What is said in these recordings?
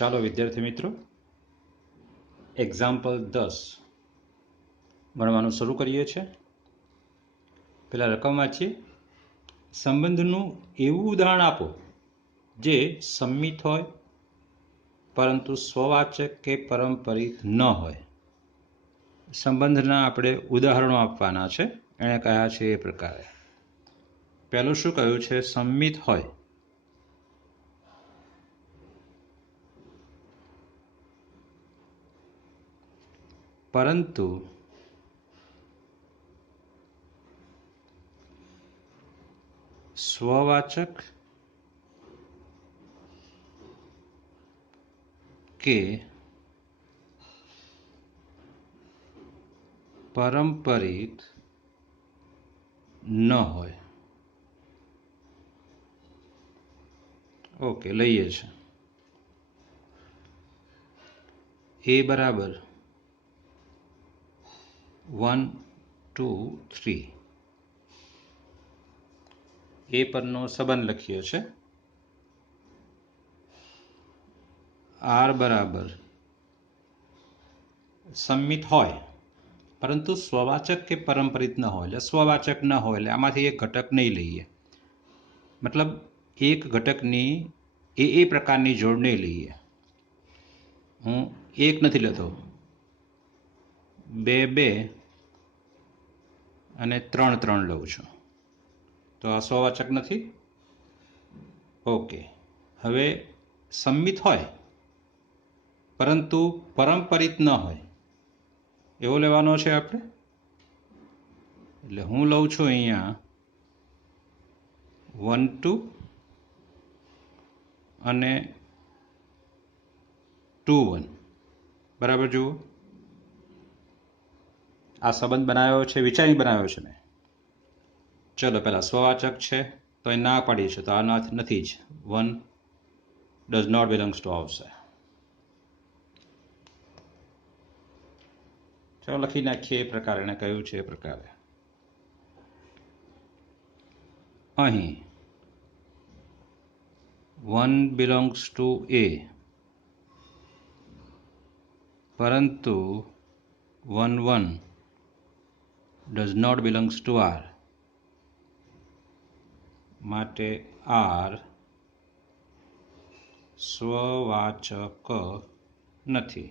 ચાલો વિદ્યાર્થી મિત્રો એક્ઝામ્પલ 10 ભણવાનું શરૂ કરીએ છીએ। પહેલા રકમ વાંચીએ। સંબંધનું એવું ઉદાહરણ આપો જે સંમિત હોય પરંતુ સ્વવાચક કે પરંપરિત ન હોય। સંબંધના આપણે ઉદાહરણો આપવાના છે, એણે કહ્યા છે એ પ્રકારે। પહેલું શું કહ્યું છે? સંમિત હોય પરંતુ સ્વવાચક કે પરંપરિત ન હોય। ઓકે, લઈએ છે એ બરાબર 1 2 3 એ પરનો સંબંધ લખીએ છે। આર બરાબર સંમિત હોય પરંતુ સ્વવાચક કે પરંપરિત ન હોય, એટલે સ્વવાચક ન હોય એટલે આમાંથી એક ઘટક નહીં લઈએ। મતલબ એક ઘટકની એ પ્રકારની જોડ નહીં લઈએ। હું એક નથી લેતો, 2 2 અને 3 3 લઉં છું, તો આ સ્વવાચક નથી। ઓકે, હવે સંમિત હોય પરંતુ પરંપરિત ન હોય એવો લેવાનો છે આપણે। એટલે હું લઉં છું અહીંયા 1 2 અને 2 1 બરાબર। જુઓ, આ સંબંધ બનાવ્યો છે, વિચારી બનાવ્યો છે મેં। ચલો પહેલા સ્વવાચક છે તો એ ના પાડી છે, તો આ નથી જ। 1 ડઝ નોટ બિલોંગ્સ ટુ આવશે। ચાલો લખી નાખીએ એ પ્રકારે, એને કહ્યું છે એ પ્રકારે। અહીં 1 બિલોંગ્સ ટુ એ પરંતુ 1 1 does not belongs to R, માટે આર સ્વવાચક નથી।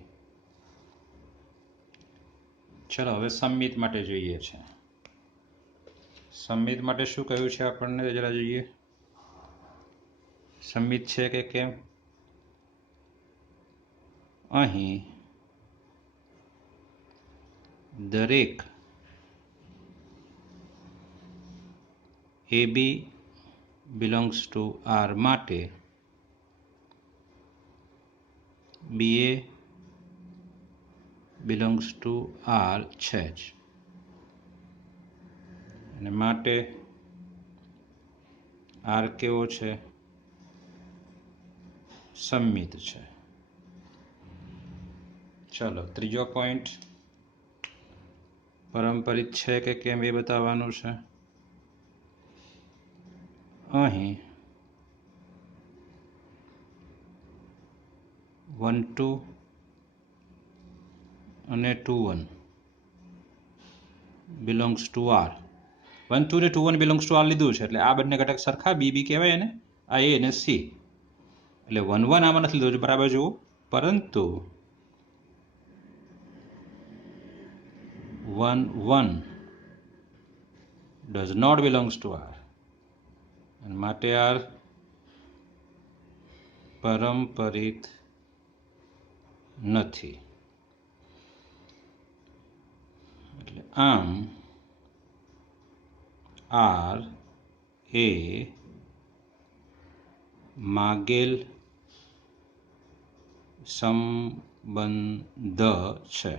ચલો હવે સંમિત માટે જોઈએ છે। સંમિત માટે શું કહ્યું છે આપણને જરા જોઈએ। સંમિત છે કે કેમ? અહીં દરેક એ બી બિલોંગ્સ ટુ આર માટે બી એ બિલોંગ્સ ટુ આર છે જ, અને માટે આર કેવો છે? સંમિત છે। ચલો ત્રીજો પોઈન્ટ, પરંપરિત છે કે કેમ એ બતાવવાનું છે। અહીં 1 2 અને 2 1 બિલોંગ્સ ટુ આર। 1 2 ને 2 1 બિલોંગ્સ ટુ આર લીધું છે, એટલે આ બંને ઘટક સરખા, બી બી કહેવાય એને, આ એ અને સી, એટલે 1 1 આમાં નથી લીધું, બરાબર જુઓ। પરંતુ 1 1 does not belongs to R, માટે આર પરંપરિત નથી। એટલે આમ આર એ માગેલ સંબંધ છે।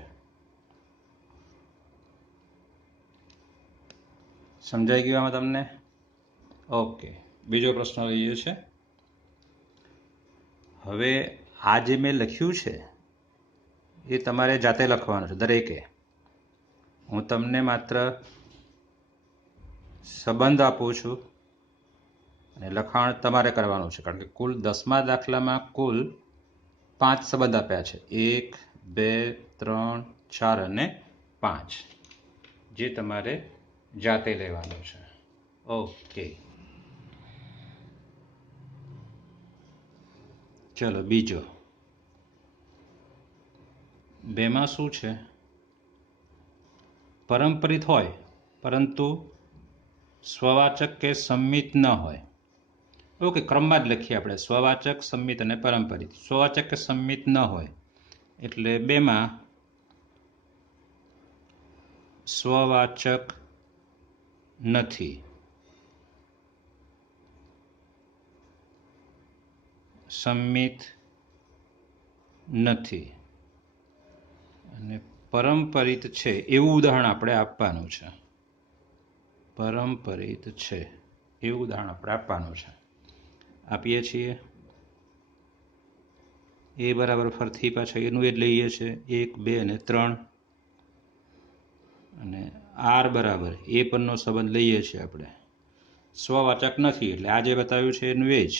સમજાઈ ગયું આમાં તમને? ઓકે, બીજો પ્રશ્ન લઈએ છે। હવે આ જે મેં લખ્યું છે એ તમારે જાતે લખવાનું છે દરેકે। હું તમને માત્ર સંબંધ આપું છું અને લખાણ તમારે કરવાનું છે, કારણ કે કુલ 10મા દાખલામાં કુલ 5 સંબંધ આપ્યા છે, 1 2 3 4 અને 5, જે તમારે જાતે લેવાનું છે. ઓકે, ચલો બીજો. બેમાં શું છે? પરંપરિત હોય પરંતુ સ્વવાચક કે સંમિત ન હોય. ઓકે, ક્રમમાં જ લખીએ આપણે, સ્વવાચક, સંમિત અને પરંપરિત. સ્વવાચક કે સંમિત ન હોય એટલે બેમાં સ્વવાચક નથી, સંમિત નથી અને પરંપરિત છે એવું ઉદાહરણ આપણે આપવાનું છે. પરંપરિત છે એવું ઉદાહરણ આપણે આપવાનું છે. આપીએ છીએ. એ બરાબર ફરતી પાછા એનું એ જ લઈએ છીએ, 1 2 અને 3. અને આર બરાબર એ પરનો સંબંધ લઈએ છીએ આપણે. સ્વવાચક નથી એટલે આ જે બતાવ્યું છે એનું એ જ,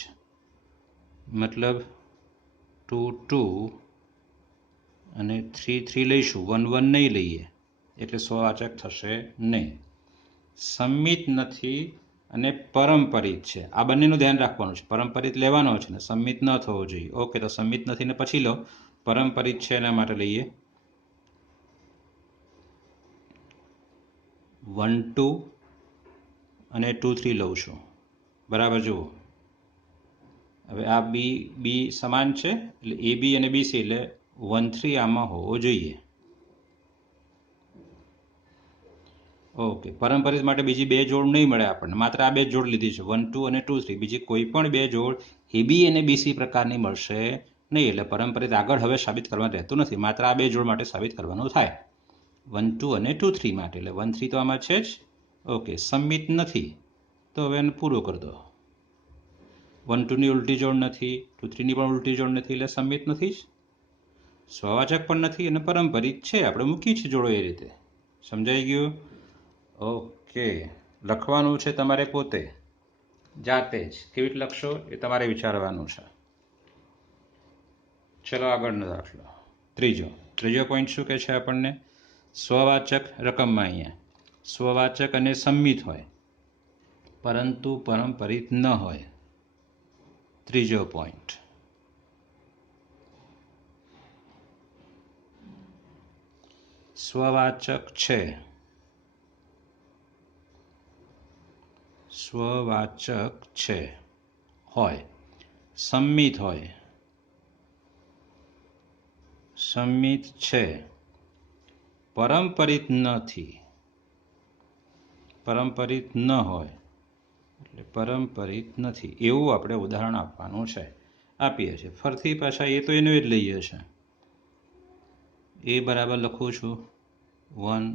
મતલબ 2 2 અને 3 3 લઈશું, 1 1 નહીં લઈએ એટલે સ્વવાચક થશે નહીં. સંમિત નથી અને પરંપરિત છે, આ બંનેનું ધ્યાન રાખવાનું છે. પરંપરિત લેવાનો છે ને સંમિત ન થવો જોઈએ. ઓકે, તો સંમિત નથી ને પછી લો, પરંપરિત છે એના માટે લઈએ 1 2 અને 2 3 લઉં છું. બરાબર જુઓ, હવે આ બી સમાન છે એટલે એ બી અને બીસી એટલે 1 3 આમાં હોવો જોઈએ. ઓકે, પરંપરિત માટે બીજી બે જોડ નહીં મળે આપણને, માત્ર આ બે જોડ લીધી છે, 1 2 અને 2 3. બીજી કોઈ પણ બે જોડ એબી અને બીસી પ્રકારની મળશે નહીં, એટલે પરંપરિત આગળ હવે સાબિત કરવાનું રહેતું નથી, માત્ર આ બે જોડ માટે સાબિત કરવાનું થાય, 1 2 અને 2 3 માટે. એટલે 1 3 તો આમાં છે જ. ઓકે, સંમિત નથી તો હવે એને પૂરો કરી દો. 1 2 ની ઉલટી જોડ નથી, 2 3 ની પણ ઉલટી જોડ નથી એટલે સંમિત નથી જ. સ્વવાચક પણ નથી અને પરંપરિત છે, આપણે મૂકી છે જોડો એ રીતે. સમજાઈ ગયું? ઓકે, લખવાનું છે તમારે પોતે જાતે જ. કેવી રીતે લખશો એ તમારે વિચારવાનું છે. ચલો આગળનો દાખલો. ત્રીજો પોઈન્ટ શું કહે છે આપણને? સ્વવાચક રકમમાં અહીંયા સ્વવાચક અને સંમિત હોય પરંતુ પરંપરિત ન હોય. ત્રીજો પોઈન્ટ. સ્વવાચક છે, સ્વવાચક છે હોય, સંમિત હોય, સંમિત છે, પરંપરિત નથી, પરંપરિત ન હોય એટલે પરંપરિત નથી એવું આપણે ઉદાહરણ આપવાનું છે. આપીએ છીએ. ફરતી પાછા એ તો એનું જ લઈએ છે. એ બરાબર લખું છું 1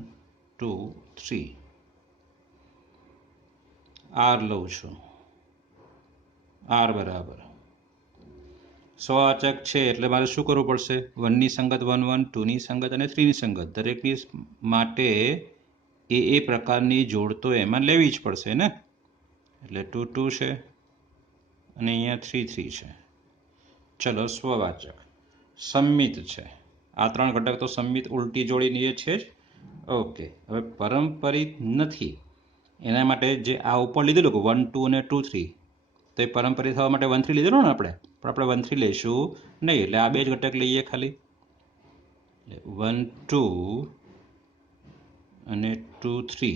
2 3. આર લઉં છું, આર બરાબર સ્વવાચક છે એટલે મારે શું કરવું પડશે? 1 ની સંગત 1 1, 2 ની સંગત અને 3 ની સંગત, દરેકની માટે એ પ્રકારની જોડ તો એમાં લેવી જ પડશે ને. એટલે 2 2 છે અને અહીંયા 3 3 છે. ચલો, સ્વવાચક સંમિત છે, આ 3 ઘટક તો સંમિત ઉલટી જોડીની એ છે જ. ઓકે, હવે પરંપરિત નથી એના માટે જે આ ઉપર લીધેલું કે 1 2 અને 2 3, તો એ પરંપરિત થવા માટે 1 3 લીધેલું ને આપણે, પણ આપણે 1 3 લઈશું નહીં, એટલે આ બે જ ઘટક લઈએ ખાલી. 1 2 અને 2 3.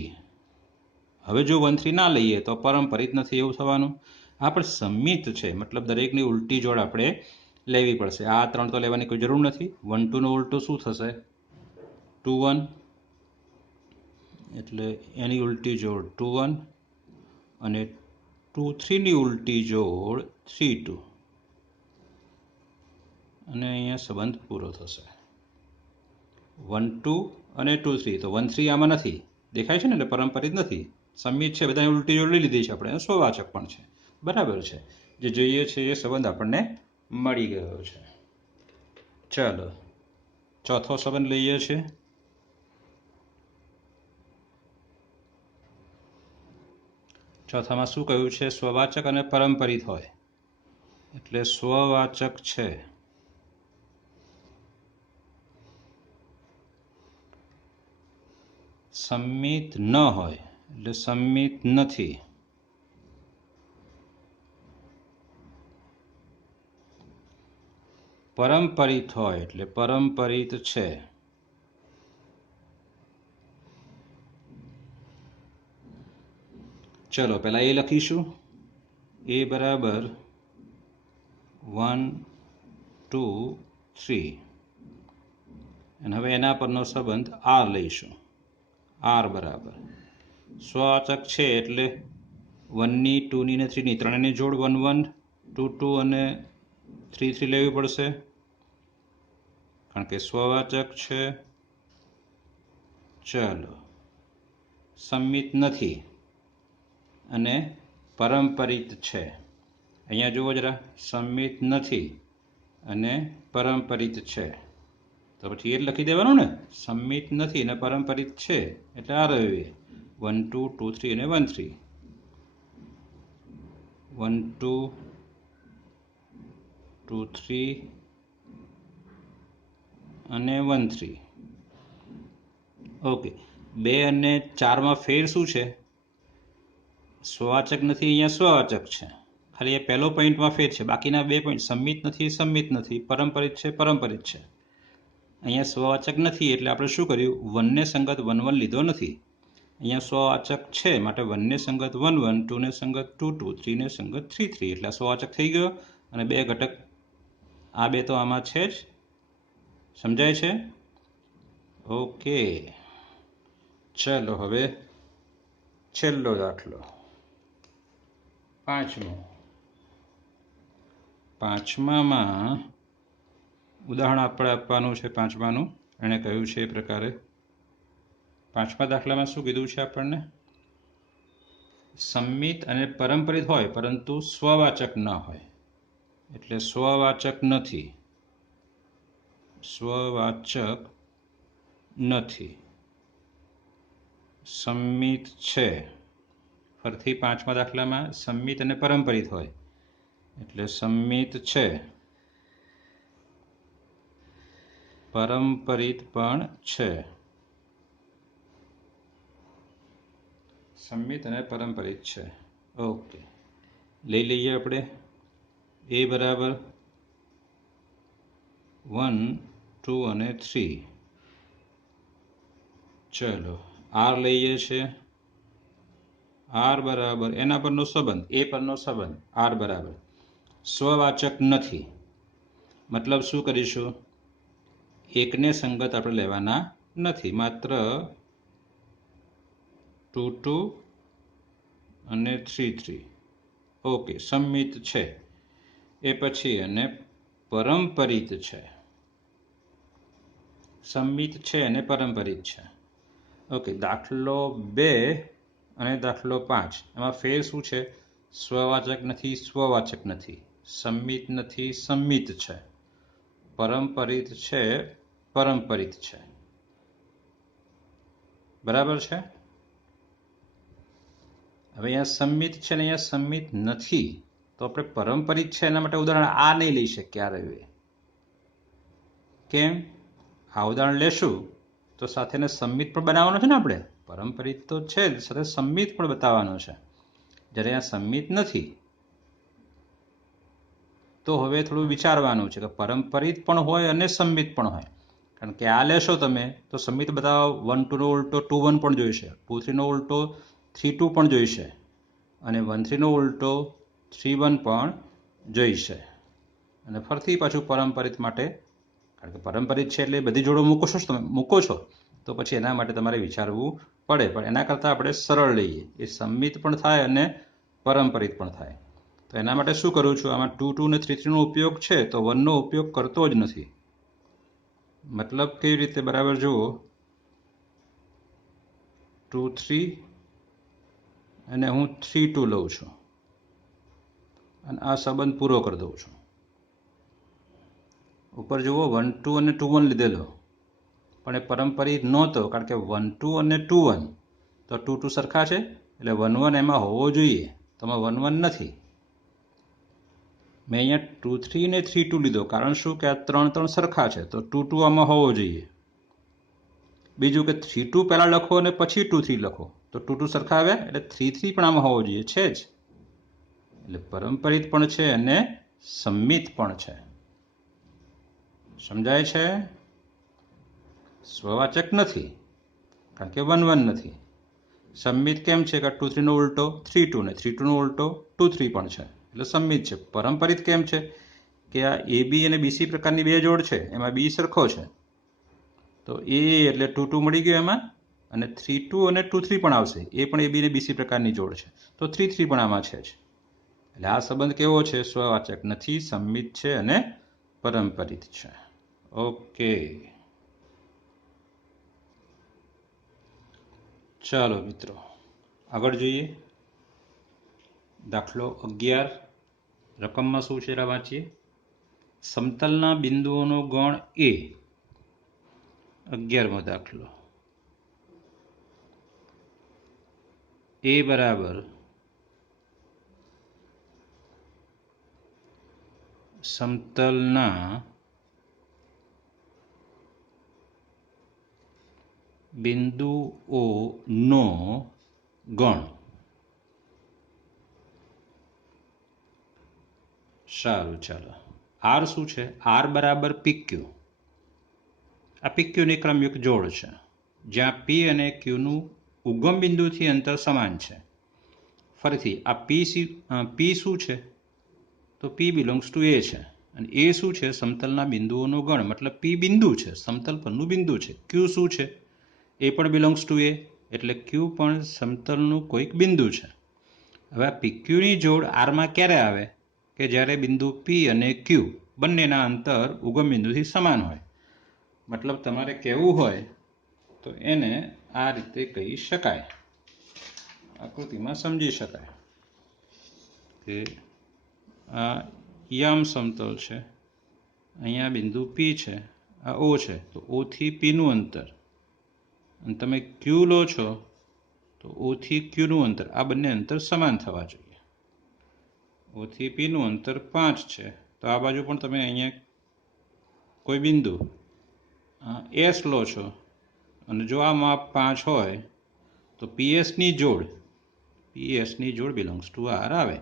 હવે જો 1 3 ના લઈએ તો પરંપરિત નથી એવું થવાનું. આ પણ સંમિત છે, મતલબ દરેકની ઉલટી જોડ આપણે લેવી પડશે. આ 3 તો લેવાની કોઈ જરૂર નથી. 1 2 નો ઉલટો શું થશે? 2 1, એટલે એની ઉલટી જોડ 2 1 અને 2 3 ની ઉલટી જોડ 3 2 અને અહીંયા સંબંધ પૂરો થશે. 1 2 અને 2 3, તો 1 3 આમાં નથી, દેખાય છે ને, એટલે પરંપરિત નથી, સંમિત છે, બધાની ઉલટી જોડ લઈ લીધી છે આપણે, સ્વવાચક પણ છે. બરાબર છે, જે જોઈએ છે એ સંબંધ આપણને મળી ગયો છે. ચાલો, ચોથો સંબંધ લઈએ છીએ. ચોથામાં શું કહ્યું છે? સ્વવાચક અને પરંપરિત હોય એટલે સ્વવાચક છે સંમિત ન હોય એટલે સંમિત નથી. પરંપરિત હોય એટલે પરંપરિત છે. ચલો પહેલા એ લખીશું. એ બરાબર 1 2 3 અને હવે એના પરનો સંબંધ આર લઈશું. આર બરાબર સ્વવાચક છે એટલે 1ની 2ની ને 3ની ત્રણેયની જોડ 1 1 2 2 અને 3 3 લેવી પડશે કારણ કે સ્વવાચક છે. ચલો સંમિત નથી અને પરંપરિત છે. અહીંયા જુઓ જરા, સંમિત નથી અને પરંપરિત છે તો પછી એ જ લખી દેવાનું ને. સંમિત નથી અને પરંપરિત છે એટલે આ રહ્યું 1 2 2 3 અને 1 3 1 2 2 3 અને 1 3. ઓકે, 2 અને 4માં ફેર શું છે? સ્વવાચક નથી, અહીંયા સ્વવાચક છે. ખાલી એ પહેલો પોઈન્ટમાં ફેર છે, બાકીના 2 પોઈન્ટ સંમિત નથી, સંમિત નથી, પરંપરિત છે, પરંપરિત છે. અહીંયા સ્વવાચક નથી એટલે આપણે શું કર્યું? 1 ને સંગત 1 1 લીધો નથી. અહીંયા સ્વવાચક છે માટે 1 ને સંગત 1 1, 2 ને સંગત 2 2, 3 ને સંગત 3 3 એટલે સ્વવાચક થઈ ગયો. અને 2 ઘટક આ 2 તો આમાં છે જ. સમજાય છે? ઓકે, ચલો હવે છેલ્લો દાખલો 5મો. 5મામાં ઉદાહરણ આપણે આપવાનું છે. 5માનું એણે કહ્યું છે એ પ્રકારે 5મા દાખલામાં શું કીધું છે આપણને? સંમિત અને પરંપરિત હોય પરંતુ સ્વવાચક ન હોય એટલે સ્વવાચક નથી. સ્વવાચક નથી, સંમિત છે. ફરીથી 5મા દાખલામાં સંમિત અને પરંપરિત હોય એટલે સંમિત છે, પરંપરિત પણ છે. સંમિત અને પરંપરિત છે. ઓકે, લઈ લઈએ આપણે. એ બરાબર 1 2 અને 3. ચલો આર લઈએ છીએ. આર બરાબર એના પરનો સંબંધ, એ પરનો સંબંધ આર બરાબર સ્વવાચક નથી. મતલબ શું કરીશું? એકને સંગત આપણે લેવાના નથી, માત્ર 2 2 અને 3 3. ઓકે, સંમિત છે. એ પછી અને પરંપરિત છે. સંમિત છે અને પરંપરિત છે. ઓકે, દાખલો 2 અને દાખલો 5 એમાં ફેર શું છે? સ્વવાચક નથી, સ્વવાચક નથી, સંમિત નથી, સંમિત છે, પરંપરિત છે, પરંપરિત છે. બરાબર છે? હવે અહીંયા સંમિત છે ને અહીંયા સંમિત નથી તો આપણે પરંપરિત છે એના માટે ઉદાહરણ આ નહીં લઈ શકીએ. આ રહ્યું. કેમ? આ ઉદાહરણ લેશું તો સાથે સંમિત પણ બનાવવાનો છે ને. આપણે પરંપરિત તો છે જ, સાથે સંમિત પણ બતાવવાનો છે. જ્યારે આ સંમિત નથી તો હવે થોડું વિચારવાનું છે કે પરંપરિત પણ હોય અને સંમિત પણ હોય. કારણ કે આ લેશો તમે તો સંમિત બતાવવા 1 2 નો ઉલટો 2 1 પણ જોઈશે, 2 3 નો ઉલટો 3 2 પણ જોઈશે અને 1 3 નો ઉલટો 3 1 પણ જોઈશે. અને ફરીથી પાછું પરંપરિત માટે, કારણ કે પરંપરિત છે એટલે બધી જોડો મૂકો છો તો પછી એના માટે તમારે વિચારવું પડે. પણ એના કરતાં આપણે સરળ લઈએ, એ સંમિત પણ થાય અને પરંપરિત પણ થાય. તો એના માટે શું કરું છું? આમાં 2 2 અને 3 3 નો ઉપયોગ છે તો 1 નો ઉપયોગ કરતો જ નથી. મતલબ કેવી રીતે? બરાબર જુઓ, 2 3 અને હું 3 2 લઉં છું અને આ સંબંધ પૂરો કરી દઉં છું. ઉપર જુઓ 1 2 અને 2 1 લીધેલો પણ એ પરંપરિત નહોતો, કારણ કે 1 2 અને 2 1 તો 2 2 સરખા છે એટલે 1 1 એમાં હોવો જોઈએ, તો એમાં 1 1 નથી. મેં અહીંયા 2 3 અને 3 2 લીધો, કારણ શું કે આ 3 3 સરખા છે તો 2 2 આમાં હોવો જોઈએ. બીજું કે 3 2 પહેલાં લખો અને પછી 2 3 લખો તો 2 2 સરખા આવ્યા, એટલે 3 3 પણ આમાં હોવો જોઈએ, છે જ. એટલે પરંપરિત પણ છે અને સંમિત પણ છે. સમજાય છે? સ્વવાચક નથી કારણ કે 1 1 નથી. સંમિત કેમ છે કે 2 3 નો ઉલટો 3 2 ને 3 2 નો ઉલટો 2 3 પણ છે, એટલે સંમિત છે. પરંપરિત કેમ છે કે આ AB અને BC પ્રકારની બે જોડ છે, એમાં B સરખો છે, તો A એટલે 2 2 મળી ગયો એમાં, અને 3 2 અને 2 3 પણ આવશે, એ પણ AB અને BC પ્રકારની જોડ છે, તો 3 3 પણ આમાં છે જ. એટલે આ સંબંધ કેવો છે? સ્વવાચક નથી, સંમિત છે અને પરંપરિત છે. ઓકે, ચાલો મિત્રો આગળ જોઈએ. દાખલો 11, રકમમાં શું છે વાંચીએ. સમતલના બિંદુઓનો ગણ એ. 11મો દાખલો. એ બરાબર સમતલના બિંદુઓનો ગણ. સારું, ચાલો. આર શું છે? આર બરાબર PQ. આ PQની ક્રમયુક્ત જોડ છે જ્યાં P અને Qનું ઉગમ બિંદુથી અંતર સમાન છે. ફરીથી આ P શું છે? તો P બિલોંગ્સ ટુ A છે, અને એ શું છે? સમતલના બિંદુઓનો ગણ, મતલબ P બિંદુ છે, સમતલ પરનું બિંદુ છે. Q શું છે? એ પણ બિલોંગ્સ ટુ A, એટલે Q પણ સમતલનું કોઈક બિંદુ છે. હવે આ PQની જોડ આરમાં ક્યારે આવે? કે જ્યારે બિંદુ P અને Q બંનેના અંતર ઉગમ બિંદુથી સમાન હોય. મતલબ તમારે કહેવું હોય તો એને આ રીતે કહી શકાય, આકૃતિમાં સમજી શકાય કે આ યામ સમતલ છે, અહીંયા બિંદુ P છે, આ O છે, તો O થી Pનું અંતર, અને તમે Q લો છો તો O થી Qનું અંતર, આ બંને અંતર સમાન થવા જોઈએ. O થી Pનું અંતર 5 છે, તો આ બાજુ પણ તમે અહીંયા કોઈ બિંદુ S લો છો, અને જો આ માપ 5 હોય તો PSની જોડ બિલોંગ્સ ટુ R આવે.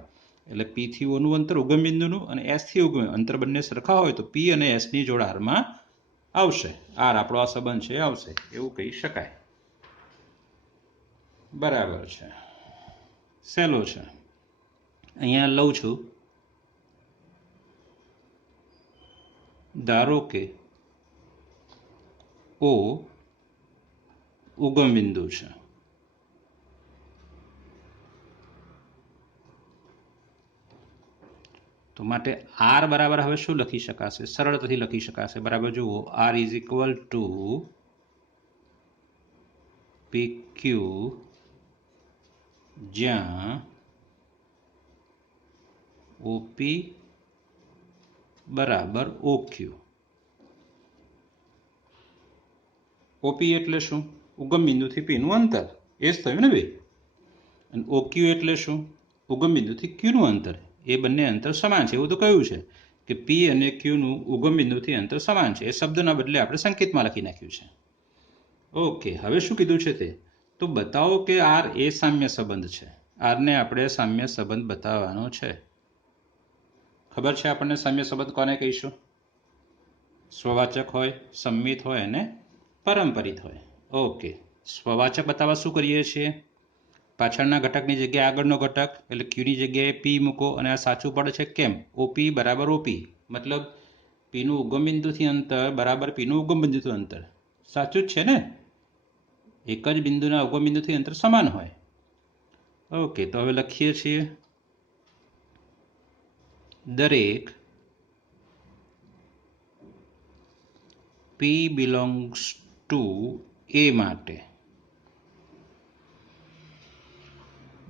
એટલે P થી Oનું અંતર ઉગમ બિંદુનું અને S થી ઉગમ અંતર બંને સરખા હોય તો P અને Sની જોડ Rમાં આવશે. R આપણો આ સંબંધ છે આવશે, એવું કહી શકાય. બરાબર છે, સહેલો છે. અહીંયા લઉં છું, ધારો કે O ઉગમ બિંદુ છે, તો માટે R બરાબર હવે શું લખી શકાશે? સરળતાથી લખી શકાશે. બરાબર જુઓ, R is equal to PQ જ્યાં OP બરાબર OQ. OP એટલે શું? ઉગમ બિંદુથી Pનું અંતર, એ જ થયું ને ભાઈ. અને OQ એટલે શું? ઉગમ બિંદુથી Qનું અંતર. એ બંને અંતર સમાન છે એવું તો કહ્યું છે કે P અને Qનું ઉગમ બિંદુથી અંતર સમાન છે. એ શબ્દના બદલે આપણે સંકેતમાં લખી નાખ્યું છે. ઓકે, હવે શું કીધું છે તે? તો બતાવો કે R એ સામ્ય સંબંધ છે. આરને આપણે સામ્ય સંબંધ બતાવવાનો છે. ખબર છે આપણને સામ્ય સંબંધ કોને કહીશું? સ્વવાચક હોય, સંમિત હોય અને પરંપરિત હોય. ઓકે, સ્વવાચક બતાવવા શું કરીએ છીએ? પાછળના ઘટકની જગ્યાએ આગળનો ઘટક, એટલે Qની જગ્યાએ P મૂકો, અને આ સાચું પડે છે કેમ? OP બરાબર OP, મતલબ Pનું ઉગમ બિંદુથી અંતર બરાબર Pનું ઉગમ બિંદુથી અંતર. સાચું જ છે ને? એક જ બિંદુના ઉગમ બિંદુથી અંતર સમાન હોય. ઓકે, તો હવે લખીએ છીએ, દરેક P બિલોંગ્સ ટુ A માટે,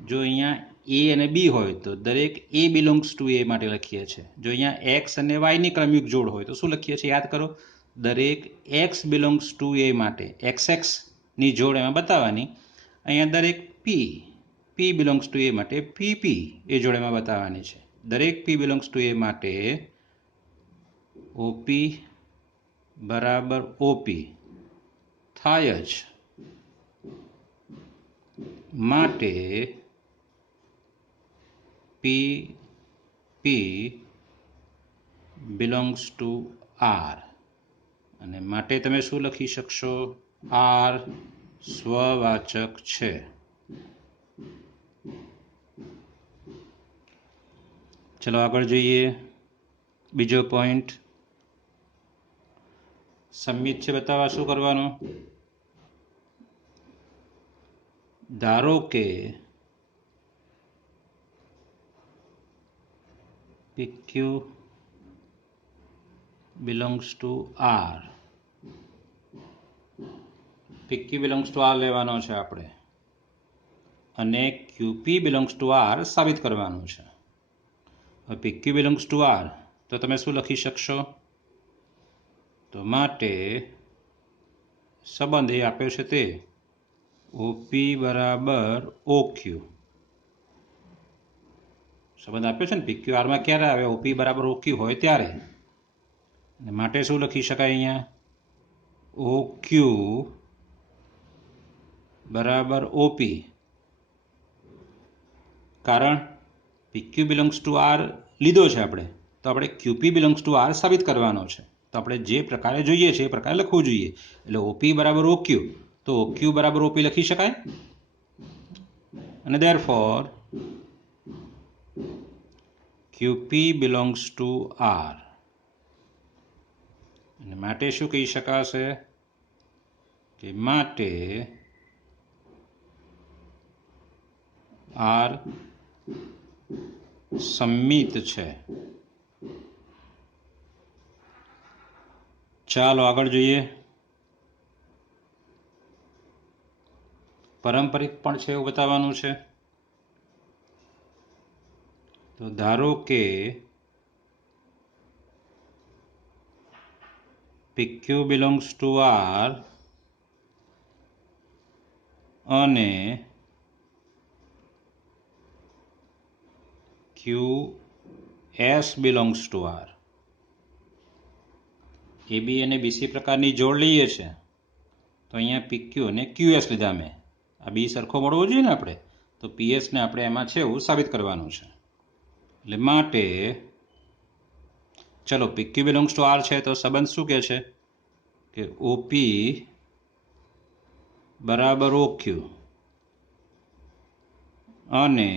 જો અહીંયા A અને B હોય તો દરેક A બિલોંગ્સ ટુ A માટે લખીએ છીએ. જો અહીંયા X અને Y ની ક્રમયુક્ત જોડ હોય તો શું લખીએ છીએ? યાદ કરો, દરેક X બિલોંગ્સ ટુ A માટે XX ની જોડ એમાં બતાવવાની. અહીંયા દરેક P બિલોંગ્સ ટુ A માટે PP એ જોડ એમાં બતાવવાની છે. દરેક P બિલોંગ્સ ટુ A માટે OP બરાબર OP થાય જ, માટે પી બિલોંગ્સ ટુ આર. અને માટે તમે શું લખી શકશો? આર સ્વવાચક છે. ચલો આગળ જોઈએ. બીજો પોઈન્ટ સંમિત છે બતાવવા શું કરવાનું? ધારો કે PQ belongs to R. PQ belongs to R લેવાનો છે આપણે, અને QP બિલોંગ્સ ટુ આર સાબિત કરવાનું છે. હવે PQ બિલોંગ્સ ટુ આર તો તમે શું લખી શકશો? તો માટે સંબંધ એ આપ્યો છે તે OP બરાબર OQ. સંબંધ આપ્યો છે ને PQ આરમાં ક્યારે આવે? OP બરાબર OQ હોય ત્યારે. અને માટે શું લખી શકાય અહીંયા? OQ બરાબર OP. કારણ PQ બિલોંગ્સ ટુ આર લીધો છે આપણે, તો આપણે QP બિલોંગ્સ ટુ આર સાબિત કરવાનો છે. તો આપણે જે પ્રકારે જોઈએ છે એ પ્રકારે લખવું જોઈએ. એટલે OP બરાબર OQ, તો OQ બરાબર OP લખી શકાય. અને therefore QP belongs to R. અને માટે શું કહી શકાશે? કે માટે આર સંમિત છે. ચાલો આગળ જોઈએ. પારંપરિક પણ છે એવું બતાવવાનું છે. તો ધારો કે PQ બિલોંગ્સ ટુ આર અને QS belongs to R. AB અને BC પ્રકારની જોડ લઈએ છે, તો અહીંયા PQ અને QS લીધા મેં. આ બી સરખો મળવો જોઈએ ને આપણે, તો PS ને આપણે એમાં છે એવું સાબિત કરવાનું છે. એટલે માટે ચલો PQ બિલોંગ્સ ટુ આર છે તો સંબંધ શું કહે છે? કે OP બરાબર OQ અને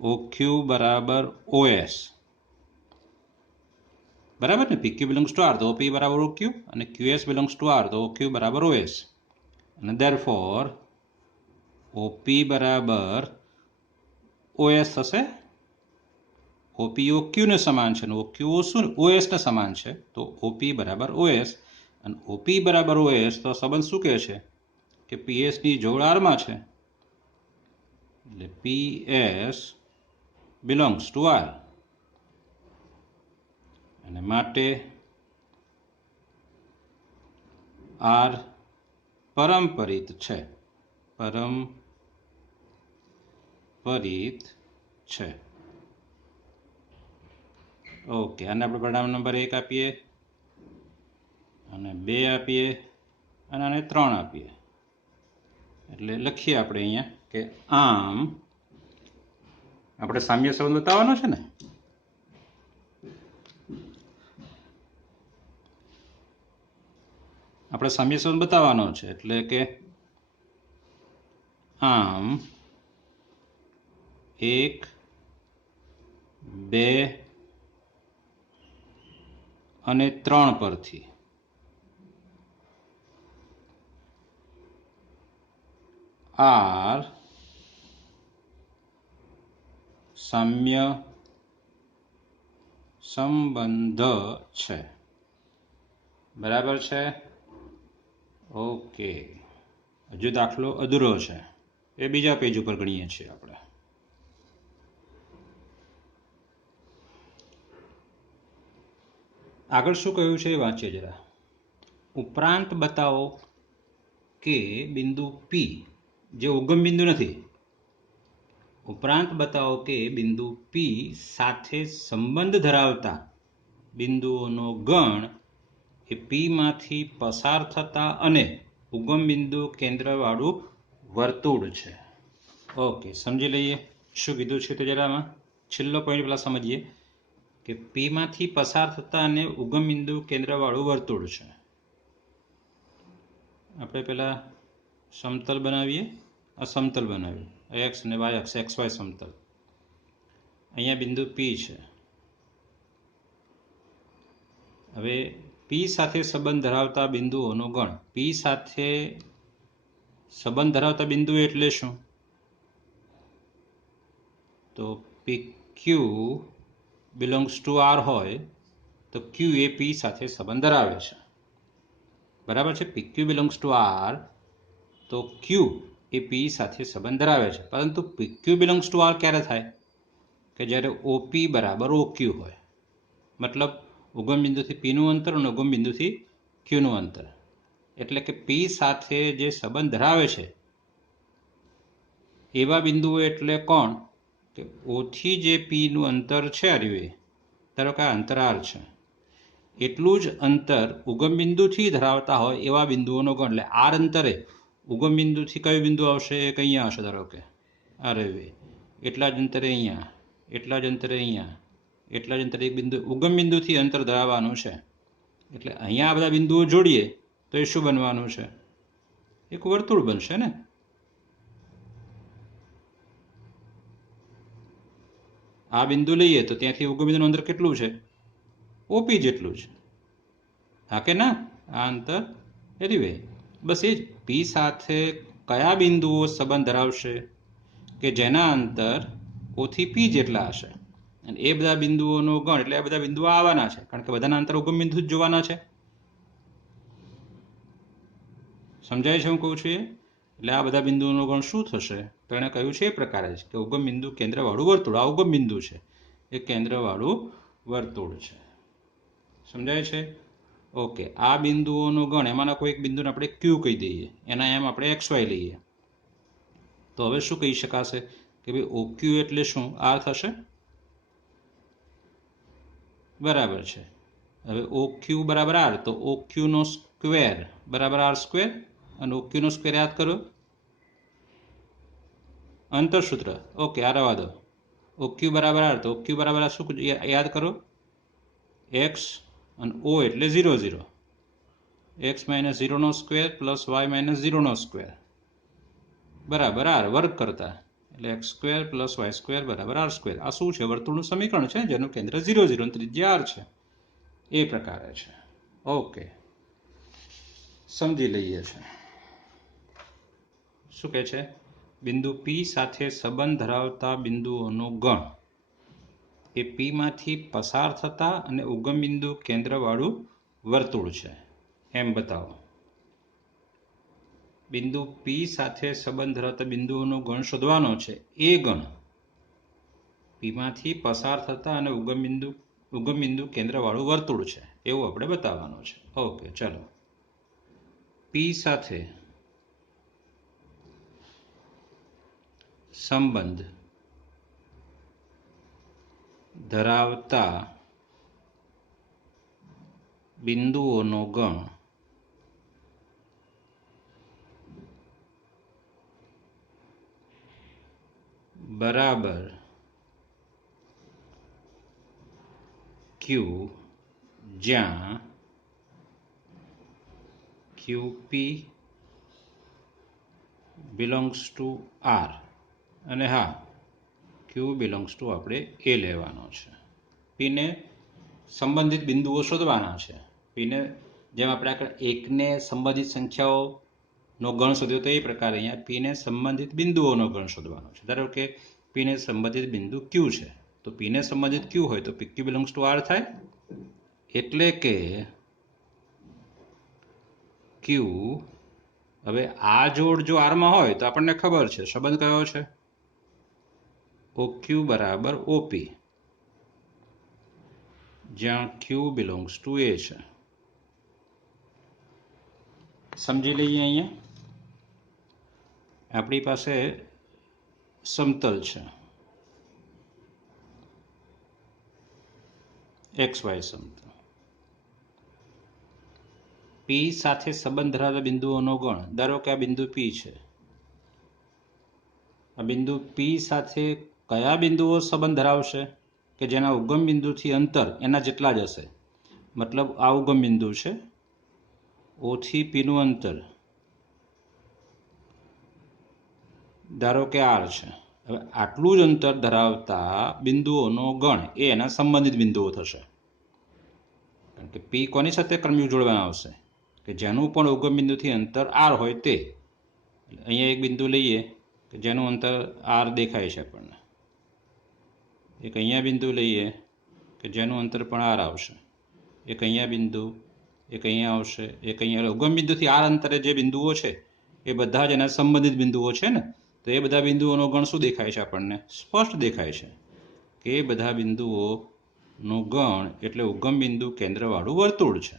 OQ બરાબર OS. બરાબર ને? PQ બિલોંગ્સ ટુ આર તો OP બરાબર OQ, અને QS બિલોંગ્સ ટુ આર તો OQ બરાબર OS. અને therefore OP બરાબર OS થશે. OP OQ ને સમાન છે, અને OQ OS ને સમાન છે, તો OP બરાબર OS. અને OP બરાબર OS તો સંબંધ શું કહે છે? કે PS ની જોડ આરમાં છે, એટલે PS બિલોંગ્સ ટુ આર. અને માટે આર પરંપરિત છે. પરંપરિત છે. ઓકે, આને આપણે પરિણામ નંબર 1 આપીએ, અને 2 આપીએ, અને આને 3 આપીએ. એટલે લખીએ આપણે અહીંયા કે આમ આપણે સામ્ય સંબંધ બતાવવાનો છે ને. આપણે સામ્ય સંબંધ બતાવવાનો છે, એટલે કે આમ 1, 2 અને 3 પરથી આર સામ્ય સંબંધ છે. બરાબર છે? ઓકે. હજુ દાખલો અધૂરો છે, એ બીજા પેજ ઉપર ગણીએ છીએ આપણે. આગળ શું કહ્યું છે એ વાંચીએ જરા. ઉપરાંત બતાવો કે બિંદુ P જે ઉગમ બિંદુ નથી, ઉપરાંત બતાવો કે બિંદુ P સાથે સંબંધ ધરાવતા બિંદુઓનો ગણ એ પી માંથી પસાર થતા અને ઉગમ બિંદુ કેન્દ્રવાળું વર્તુળ છે. ઓકે, સમજી લઈએ શું કીધું છે તે જરામાં. છેલ્લો પોઈન્ટ પેલા સમજીએ કે પી માંથી પસાર થતા અને ઉગમ બિંદુ કેન્દ્રવાળું વર્તુળ છે. આપણે પેલા સમતલ બનાવીએ, અસમતલ બનાવીએ, એક્સ અને વાય અક્ષ, એક્સ વાય સમતલ. અહીંયા બિંદુ પી છે. હવે પી સાથે સંબંધ ધરાવતા બિંદુઓનો ગણ. પી સાથે સંબંધ ધરાવતા બિંદુ એટલે શું? તો પી ક્યુ બિલોંગ્સ ટુ આર હોય તો ક્યુ એ પી સાથે સંબંધ ધરાવે છે. બરાબર છે? પી ક્યુ બિલોંગ્સ ટુ આર તો ક્યુ એ પી સાથે સંબંધ ધરાવે છે. પરંતુ પી ક્યુ બિલોંગ્સ ટુ આર ક્યારે થાય? કે જ્યારે ઓપી બરાબર ઓક્યુ હોય. મતલબ ઉગમ બિંદુથી પીનું અંતર અને ઉગમ બિંદુથી ક્યુનું અંતર. એટલે કે પી સાથે જે સંબંધ ધરાવે છે એવા બિંદુઓ એટલે કોણ? કે ઓથી જે પીનું અંતર છે, આર્યું એ ધારો કે આ અંતર આર છે, એટલું જ અંતર ઉગમ બિંદુથી ધરાવતા હોય એવા બિંદુઓનો ગણ. એટલે આર અંતરે ઉગમ બિંદુથી કયું બિંદુ આવશે? એક અહીંયા આવશે, ધારો કે આ રહ્યું, એટલા જ અંતરે અહીંયા, એટલા જ અંતરે અહીંયા, એટલા જ અંતરે એક બિંદુ ઉગમ બિંદુથી અંતર ધરાવવાનું છે. એટલે અહીંયા આ બધા બિંદુઓ જોડીએ તો એ શું બનવાનું છે? એક વર્તુળ બનશે ને. આ બિંદુ લઈએ તો ત્યાંથી ઉગમ બિંદુનું અંતર કેટલું છે? ઓપી જેટલું છે. હા કે ના? આ અંતર એરીવે બસ એ જ. પી સાથે કયા બિંદુઓ સંબંધ ધરાવશે? કે જેના અંતર ઓથી પી જેટલા હશે. અને એ બધા બિંદુઓનો ગણ, એટલે આ બધા બિંદુઓ આવવાના છે, કારણ કે બધાના અંતર ઉગમ બિંદુ જ જોવાના છે. સમજાય છે હું કહું છું એ? એટલે આ બધા બિંદુઓનો ગણ શું થશે? તો એણે કહ્યું છે એ પ્રકારે જ કે ઉગમ બિંદુ કેન્દ્રવાળું વર્તુળ. આ ઉગમ બિંદુ છે, એ કેન્દ્રવાળું વર્તુળ છે. સમજાય છે? ઓકે, આ બિંદુઓનો ગણ, એમાંના કોઈ એક બિંદુને આપણે ક્યુ કહી દઈએ, એના એમ આપણે એક્સ વાય લઈએ. તો હવે શું કહી શકાશે? કે ભાઈ ઓક્યુ એટલે શું? આર થશે. બરાબર છે. હવે ઓક્યુ બરાબર આર, તો ઓક્યુનો સ્ક્વેર બરાબર આર સ્ક્વેર. અને ઓક્યુનો સ્ક્વેર યાદ કરો, અંતરસૂત્ર. ઓકે, આ રવા દો. ઓક્યુ બરાબર આર, તો ઓક્યુ બરાબર આ શું યાદ કરો? એક્સ અને ઓ એટલે 0 0. એક્સ માઇનસ 0નો સ્ક્વેર પ્લસ વાય માઇનસ 0નો સ્ક્વેર બરાબર આર વર્ગ કરતા, એટલે x square plus y square બરાબર આર સ્ક્વેર. આ શું છે? વર્તુળનું સમીકરણ છે જેનું કેન્દ્ર 0 0 અને ત્રિજ્યા આર છે. એ પ્રકારે છે. ઓકે, સમજી લઈએ છે. શું કહે છે? બિંદુ પી સાથે સંબંધ ધરાવતા બિંદુઓનો ગણ એ પી માંથી પસાર થતા અને ઉગમ બિંદુ કેન્દ્રવાળું વર્તુળ છે, એમ બતાવો. બિંદુ પી સાથે સંબંધ ધરાવતા બિંદુઓનો ગણ શોધવાનો છે. એ ગણ પી માંથી પસાર થતા અને ઉગમ બિંદુ કેન્દ્રવાળું વર્તુળ છે, એવું આપણે બતાવવાનું છે. ઓકે, ચલો. પી સાથે સંબંધ ધરાવતા બિંદુઓનો ગણ બરાબર ક્યુ, જ્યાં ક્યુપી બિલોંગ્સ ટુ આર. અને હા, ક્યુ બિલોંગ્સ ટુ આપણે એ લેવાનો છે. પીને સંબંધિત બિંદુઓ શોધવાના છે. પીને જેમ આપણે આગળ એકને સંબંધિત સંખ્યાઓનો ગણ શોધ્યો તો એ પ્રકારે અહીંયા પીને સંબંધિત બિંદુઓનો ગણ શોધવાનો છે. ધારો કે પીને સંબંધિત બિંદુ ક્યુ છે, તો પીને સંબંધિત ક્યુ હોય તો પી ક્યુ બિલોંગ્સ ટુ આર થાય. એટલે કે ક્યુ, હવે આ જોડ જો આરમાં હોય તો આપણને ખબર છે સંબંધ કયો છે? ઓક્યુ બરાબર ઓપી, જ્યાં ક્યુ બિલોંગ્સ ટુ એ છે. સમજી લઈએ. અહીંયા આપણી પાસે સમતલ છે, એક્સ વાય સમતલ. પી સાથે સંબંધ ધરાવતા બિંદુઓનો ગણ. ધારો કે આ બિંદુ પી છે. આ બિંદુ પી સાથે કયા બિંદુઓ સંબંધ ધરાવશે? કે જેના ઉગમ બિંદુથી અંતર એના જેટલા જ હશે. મતલબ આ ઉગમ બિંદુ છે, ઓ થી પીનું અંતર ધારો કે આર છે. હવે આટલું જ અંતર ધરાવતા બિંદુઓનો ગણ એ એના સંબંધિત બિંદુઓ થશે. કારણ કે પી કોની સાથે ક્રમયુગ જોડવાના આવશે? કે જેનું પણ ઉગમ બિંદુથી અંતર આર હોય તે. અહીંયા એક બિંદુ લઈએ કે જેનું અંતર આર દેખાય છે આપણને. એક અહીંયા બિંદુ લઈએ કે જેનું અંતર પણ આર આવશે. એક અહીંયા બિંદુ, એક અહીંયા આવશે, એક અહીંયા. ઉગમ બિંદુથી આર અંતરે જે બિંદુઓ છે એ બધા જ એના સંબંધિત બિંદુઓ છે ને. તો એ બધા બિંદુઓનો ગણ શું દેખાય છે આપણને? સ્પષ્ટ દેખાય છે કે એ બધા બિંદુઓનો ગણ એટલે ઉગમ બિંદુ કેન્દ્રવાળું વર્તુળ છે.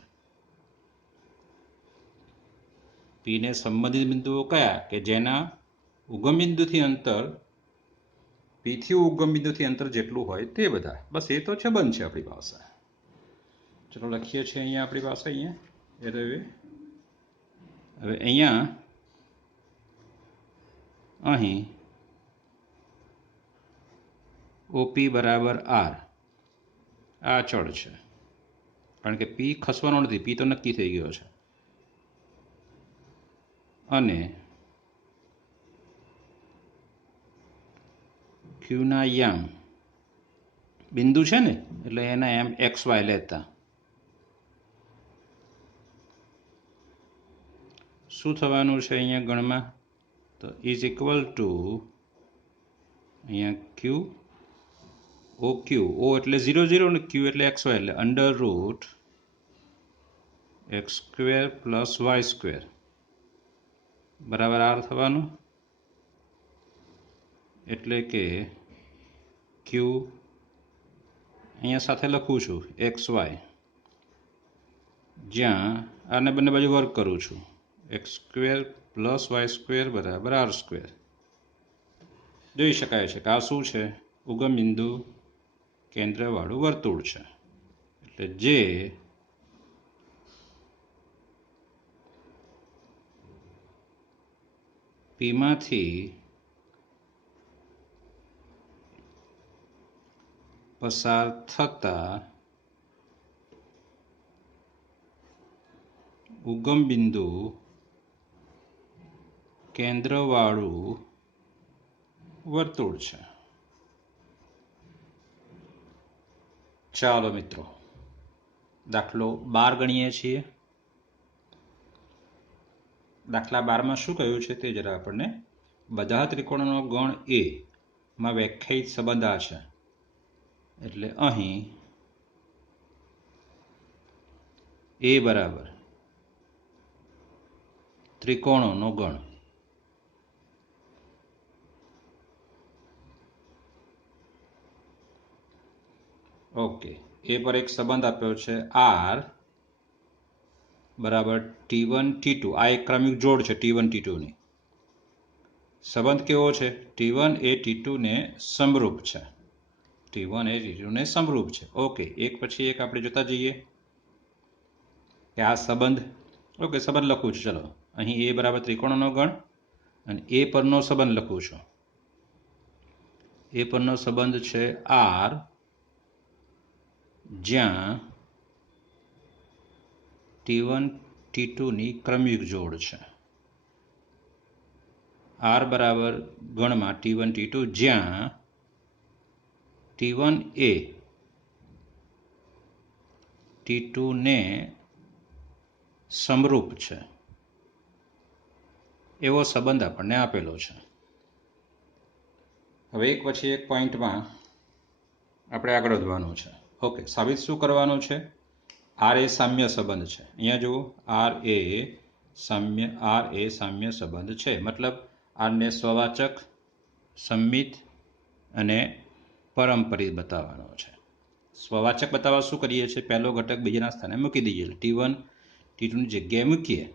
પીને સંબંધિત બિંદુઓ કયા? કે જેના ઉગમ બિંદુથી અંતર પીથી ઉગમ બિંદુથી અંતર જેટલું હોય તે બધા. બસ એ તો સંબંધ છે આપણી પાસે. ચલો લખીએ છીએ અહીંયા આપણી પાસે. અહીંયા હવે અહીંયા અહીં ઓપી બરાબર આર આ અચળ છે, કારણ કે પી ખસવાનો નથી. પી તો નક્કી થઈ ગયો છે. અને ક્યુના યામ બિંદુ છે ને, એટલે એના એમ એક્સ વાય લેતા શું થવાનું છે અહીંયા ગણમાં? તો ઇઝ ઇક્વલ ટુ અહીંયા ક્યુ ઓ ક્યુ. ઓ એટલે 0 0 ને ક્યુ એટલે એક્સ વાય, એટલે under root x square plus y square બરાબર આર થવાનું. એટલે કે ક્યુ અહીંયા સાથે લખું છું એક્સ વાય, જ્યાં આને બંને બાજુ વર્ક કરું છું. X square plus y square બરાબર આર સ્ક્વેર. જોઈ શકાય છે કે આ શું છે? ઉગમ બિંદુ કેન્દ્રવાળું વર્તુળ છે. એટલે જે પીમાંથી પસાર થતા ઉગમ બિંદુ કેન્દ્રવાળું વર્તુળ છે. ચાલો મિત્રો, દાખલો 12 ગણીએ છીએ. દાખલા 12માં શું કહ્યું છે તે જરા આપણને. બધા ત્રિકોણોનો ગણ એ માં વ્યાખ્યાયિત સંબંધ આ છે. એટલે અહીં એ બરાબર ત્રિકોણોનો ગણ. ઓકે, એ પર એક સંબંધ આપ્યો છે આર બરાબર T1 T2. આ એક ક્રમિક જોડ છે T1 T2 ની. સંબંધ કેવો છે? T1 એ T2 ને સમરૂપ છે. T1 એ T2 ને સમરૂપ છે. ઓકે, એક પછી એક આપણે જોતા જઈએ કે આ સંબંધ. ઓકે, સંબંધ લખું છું. ચલો, અહીં એ બરાબર ત્રિકોણનો ગણ અને એ પરનો સંબંધ લખું છું. એ પરનો સંબંધ છે આર, જ્યાં T1 T2 ની ક્રમિક જોડ છે. આર બરાબર ગણમાં T1 T2, જ્યાં T1 એ T2 ને સમરૂપ છે એવો સંબંધ આપણને આપેલો છે. હવે એક પછી એક પોઈન્ટમાં આપણે આગળ વધવાનું છે. ઓકે, સાબિત શું કરવાનું છે? આર એ સામ્ય સંબંધ છે. અહીંયા જુઓ, આર એ સામ્ય સંબંધ છે. મતલબ આરને સ્વવાચક, સંમિત અને પરંપરિત બતાવવાનો છે. સ્વવાચક બતાવવા શું કરીએ છીએ? પહેલો ઘટક બીજાના સ્થાને મૂકી દઈએ. T1 T2 ની જગ્યાએ મૂકીએ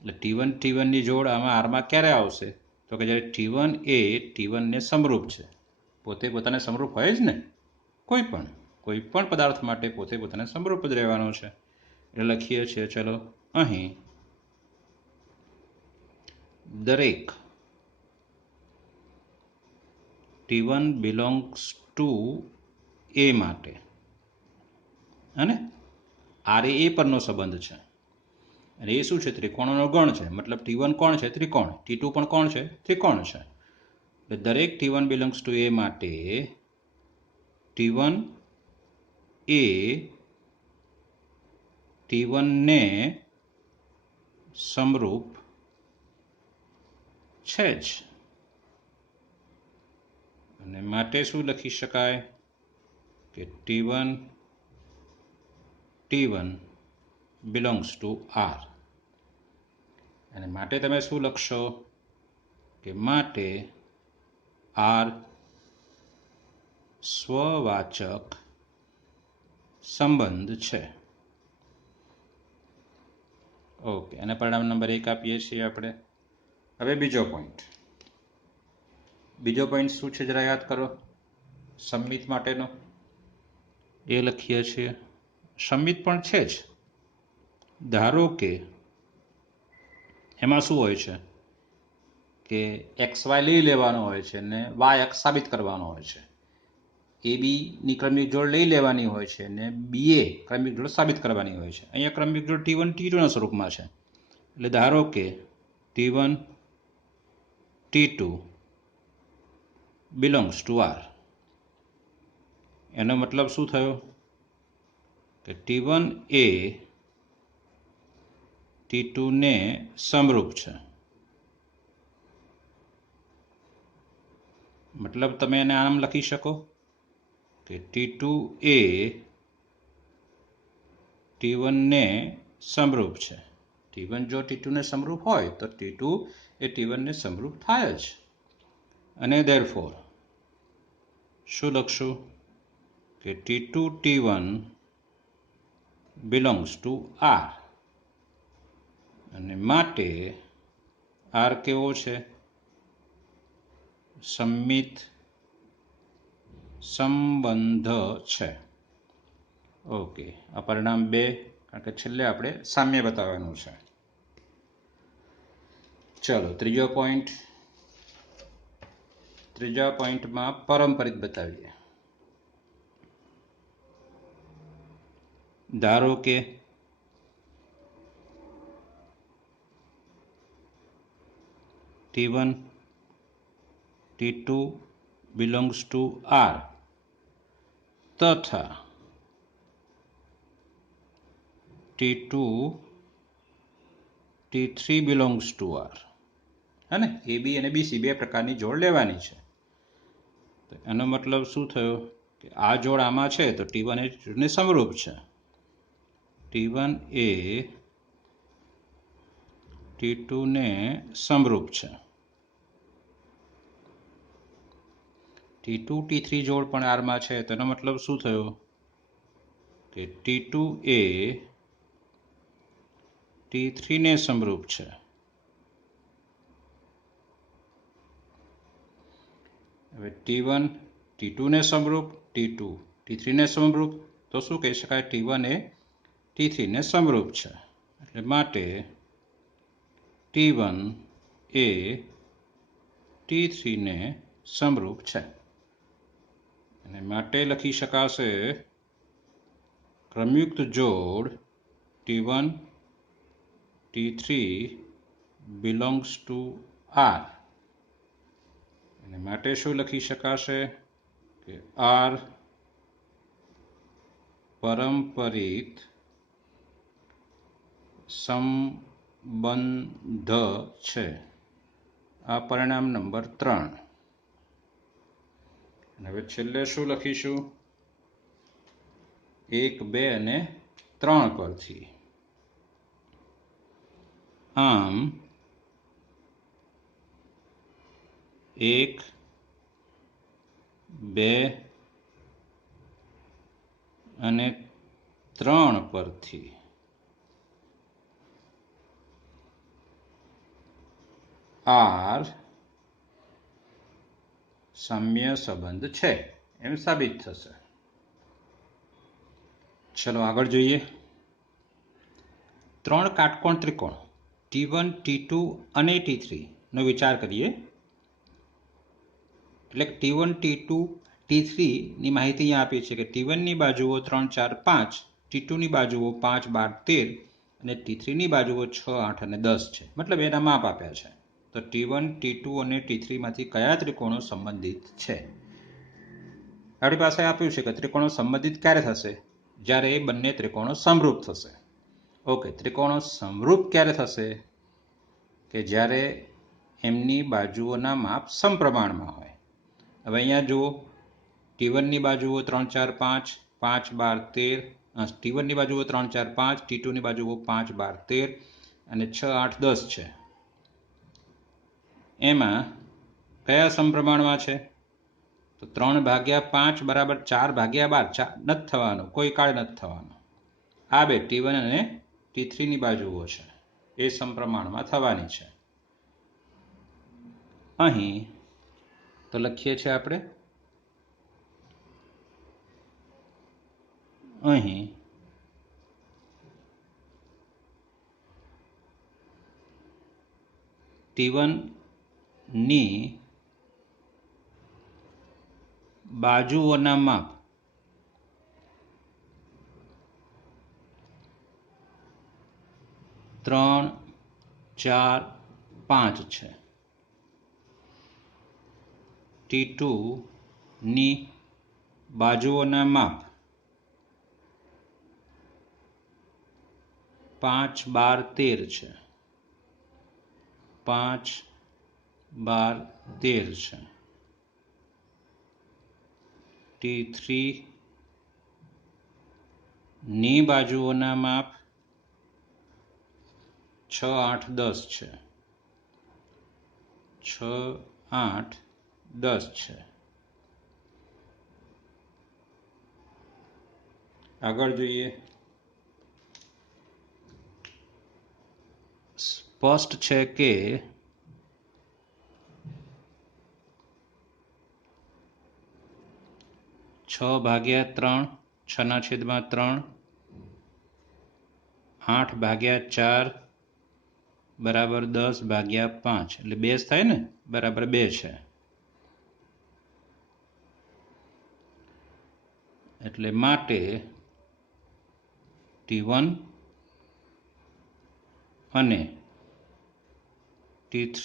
એટલે T1 T1 ની જોડ આમાં આરમાં ક્યારે આવશે? તો કે જ્યારે T1 એ T1 ને સમરૂપ છે. પોતે પોતાને સમરૂપ હોય જ ને. કોઈ પણ પદાર્થ માટે પોતે પોતાને સમરૂપ જ રહેવાનો છે. એટલે લખીએ છીએ. ચલો, અહીં દરેક T1 બિલોંગ્સ ટુ એ માટે, અને આર એ પરનો સંબંધ છે, અને એ શું છે? ત્રિકોણોનો ગણ છે. મતલબ T1 કોણ છે? ત્રિકોણ. T2 પણ કોણ છે? ત્રિકોણ છે. એટલે દરેક T1 બિલોંગ્સ ટુ એ માટે T1 એ T1 ને સમરૂપ છે જ, અને માટે શું લખી શકાય કે T1 બિલોંગ્સ ટુ આર. અને માટે તમે શું લખશો કે માટે આર સ્વવાચક સંબંધ છે. ઓકે, અને પરિણામ નંબર 1 આપીએ છીએ આપણે. હવે બીજો પોઈન્ટ શું છે જરા યાદ કરો. સંમિત માટેનો એ લખીએ છીએ. સંમિત પણ છે જ. ધારો કે એમાં શું હોય છે કે XY લઈ લેવાનો હોય છે ને YX સાબિત કરવાનો હોય છે. AB ની ક્રમિક જોડ લઈ લેવાની હોય છે ને BA ક્રમિક જોડ સાબિત કરવાની હોય છે. અહીંયા ક્રમિક જોડ T1 T2 ના સ્વરૂપમાં છે. એટલે ધારો કે T1 T2 belongs to R. એનો મતલબ શું થયો કે T1 એ T2 ને સમરૂપ છે. મતલબ તમે એને આમ લખી શકો કે T2 એ T1 ને સમરૂપ છે. T1 જો T2 ને સમરૂપ હોય તો T2 એ T1 ને સમરૂપ થાય જ. અને therefore શું લખશું કે T2 T1 belongs to R. અને માટે આર કેવો છે? સંમિત સંબંધ છે. ઓકે, આ પરિણામ 2, કારણ કે છેલ્લે આપણે સામ્ય બતાવવાનું છે. ચલો ત્રીજો પોઈન્ટ. ત્રીજા પોઈન્ટમાં પારંપરિક બતાવીએ. ધારો કે T1 T2 belongs to R તથા T2 T3 belongs to R. હે ને? AB અને BC બે પ્રકારની જોડ લેવાની છે. તો એનો મતલબ શું થયો કે આ જોડ આમાં છે તો T1 એ T2 ને સમરૂપ છે. T1 એ T2 ને સમરૂપ છે. T2 T3 જોડ પણ આરમાં છે. તેનો મતલબ શું થયો કે T2 એ T3 ને સમરૂપ છે. હવે T1 T2 ને સમરૂપ, T2 T3 ને સમરૂપ, તો શું કહી શકાય? T1 એ T3 ને સમરૂપ છે. એટલે માટે T1 એ T3 ને સમરૂપ છે. અને માટે લખી શકાશે ક્રમયુક્ત જોડ T1 T3 belongs to R. અને માટે શું લખી શકાશે કે આર પારંપરિક સંબંધ છે. આ પરિણામ નંબર 3. હવે છેલ્લે શું લખીશું? 1, 2 અને 3 પરથી. આમ 1, 2 અને 3 પરથી આર સામ્ય સંબંધ છે એમ સાબિત થશે. ચલો આગળ જોઈએ. ત્રણ કાટકોણ ત્રિકોણ T1, T2 અને T3 નો વિચાર કરીએ. એટલે T1, T2, T3 ની માહિતી અહીંયા આપી છે કે T1 ની બાજુઓ 3, 4, 5, T2 ની બાજુઓ 5, 12, 13 અને T3 ની બાજુઓ 6, 8 અને 10 છે. મતલબ એના માપ આપ્યા છે. તો T1, T2 અને T3 માંથી કયા ત્રિકોણો સંબંધિત છે? આપણી પાસે આપ્યું છે કે ત્રિકોણો સંબંધિત ક્યારે થશે? જ્યારે એ બંને ત્રિકોણો સમરૂપ થશે. ઓકે, ત્રિકોણો સમરૂપ ક્યારે થશે? કે જ્યારે એમની બાજુઓના માપ સમપ્રમાણમાં હોય. હવે અહીંયા જુઓ, T1 ની બાજુઓ 3, 4, 5, 5, 12, 13, T1 ની બાજુઓ 3, 4, 5, T2 ની બાજુઓ 5, 12, 13 અને 6, 8, 10 છે. એમાં કયા સમપ્રમાણમાં છે? તો 3/5 બરાબર 4/12 નથી થવાનું, કોઈ કાળ નથી થવાનું. આ બે T1 અને T3 ની બાજુઓ છે, એ સમપ્રમાણમાં થવાની છે. અહીં તો લખીએ છીએ આપણે, અહીં T1 ની બાજુઓના માપ 3, 4, 5 છે. T2 ની બાજુઓના માપ 5, 12, 13 છે. 5, 12, 13 છે. T3 ની બાજુઓના માપ 6, 8, 10 છે. 6, 8, 10 છે. આગળ જોઈએ. સ્પષ્ટ છે કે છ ભાગ્યા 3, 6/3, 8/4 બરાબર 10/5, એટલે 2 થાય ને, બરાબર 2 છે. એટલે માટે T1 અને T3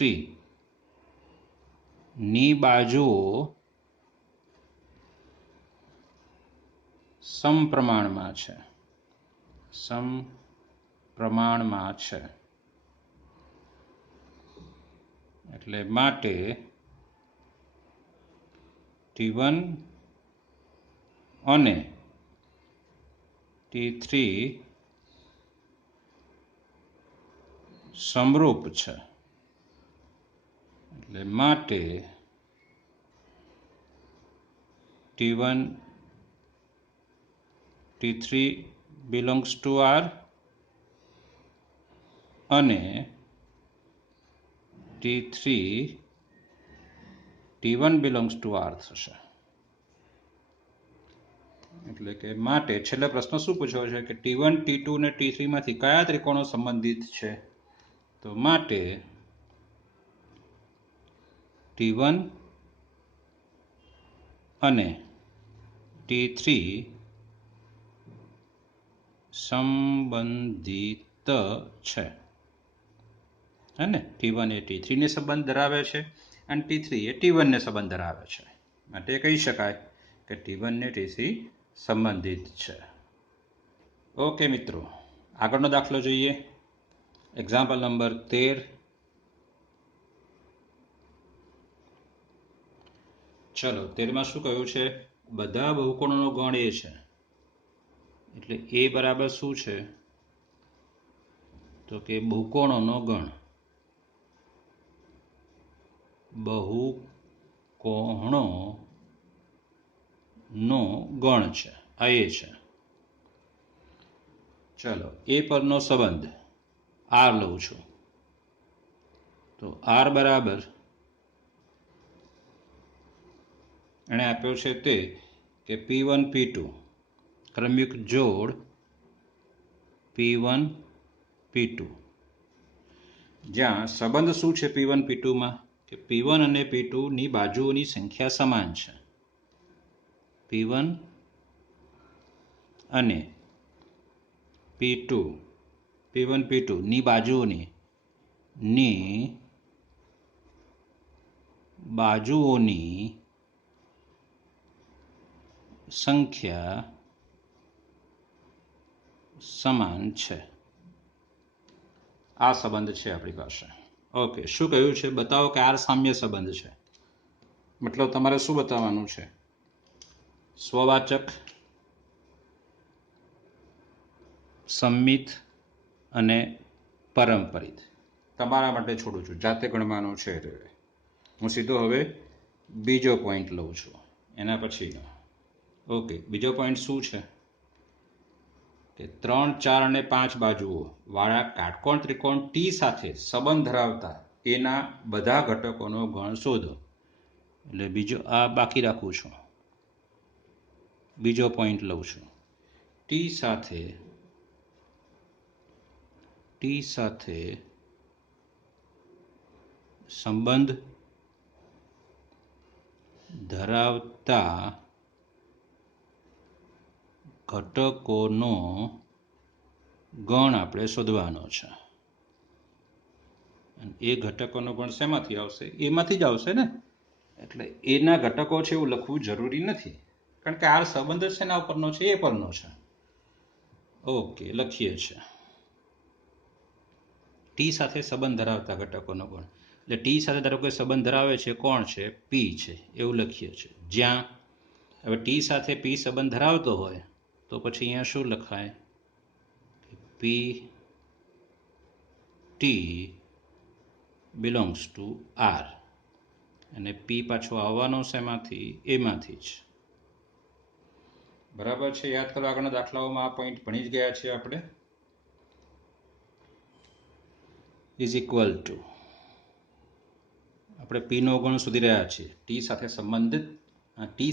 ની બાજુઓ સમપ્રમાણમાં છે. સમપ્રમાણમાં છે. એટલે માટે T1 અને T3 સમરૂપ છે. એટલે માટે T1, T3 belongs to R અને T3 T1 belongs to R થશે. એટલે કે માટે છેલ્લે પ્રશ્ન શું પૂછ્યો છે કે T1, T2 અને T3 માંથી કયા ત્રિકોણો સંબંધિત છે? તો માટે T1 અને T3 સંબંધિત છે. હે ને? T1 એ T3 ને સંબંધ ધરાવે છે અને T3 એ T1 ને સંબંધ ધરાવે છે. માટે કહી શકાય કે T1 ને T3 સંબંધિત છે. ઓકે મિત્રો, આગળનો દાખલો જોઈએ. Example number 13. ચલો, 13માં શું કહ્યું છે? બધા બહુકોણોનો ગણ એ છે. એટલે એ બરાબર શું છે? તો કે બહુકોણોનો ગણ. બહુકોણોનો ગણ છે, આ એ છે. ચલો, એ પરનો સંબંધ R લઉં છું. તો R બરાબર એણે આપ્યો છે તે કે P1, P2 ક્રમયુક્ત જોડ P1, P2 જ્યાં સંબંધ શું છે P1 P2માં કે P1 અને P2 ની બાજુઓની સંખ્યા સમાન છે. P1 અને P2 P1 P2 ની બાજુઓની સંખ્યા સમાન છે. આ સંબંધ છે આપણી પાસે. ઓકે, શું કહ્યું છે? બતાવો કે આ સામ્ય સંબંધ છે. મતલબ તમારે શું બતાવવાનું છે? સ્વવાચક, સંમિત અને પરંપરિત. તમારા માટે છોડું છું, જાતે ગણવાનું છે. હું સીધો હવે બીજો પોઈન્ટ લઉં છું એના પછીનો. ઓકે, બીજો પોઈન્ટ શું છે કે 3, 4 અને 5 બાજુઓ વાળા કાટકોણ ત્રિકોણ ટી સાથે સંબંધ ધરાવતા એના બધા ઘટકોનો ગણ શોધો. એટલે બીજો આ બાકી રાખું છું, બીજો પોઈન્ટ લઉં છું. ટી સાથે સંબંધ ધરાવતા ઘટકોનો ગણ આપણે શોધવાનો છે. એ ઘટકોનો ગણ શેમાંથી આવશે? એમાંથી જ આવશે ને. એટલે એના ઘટકો છે એવું લખવું જરૂરી નથી, કારણ કે આ સંબંધ શેના ઉપરનો છે? એ પરનો છે. ઓકે, લખીએ છીએ ટી સાથે સંબંધ ધરાવતા ઘટકોનો ગણ. એટલે ટી સાથે ધારો કે સંબંધ ધરાવે છે, કોણ છે? પી છે, એવું લખીએ છીએ. જ્યાં હવે ટી સાથે પી સંબંધ ધરાવતો હોય તો પછી અહીંયા શું લખાય? P T belongs to R. અને પી પાછો આવવાનો શેમાંથી? એમાંથી જ. બરાબર છે? યાદ કરો, આગળના દાખલાઓમાં આ પોઈન્ટ ભણી જ ગયા છે આપણે. ઇઝ ઇક્વલ ટુ આપણે પીનો ગણ શોધી રહ્યા છીએ. ટી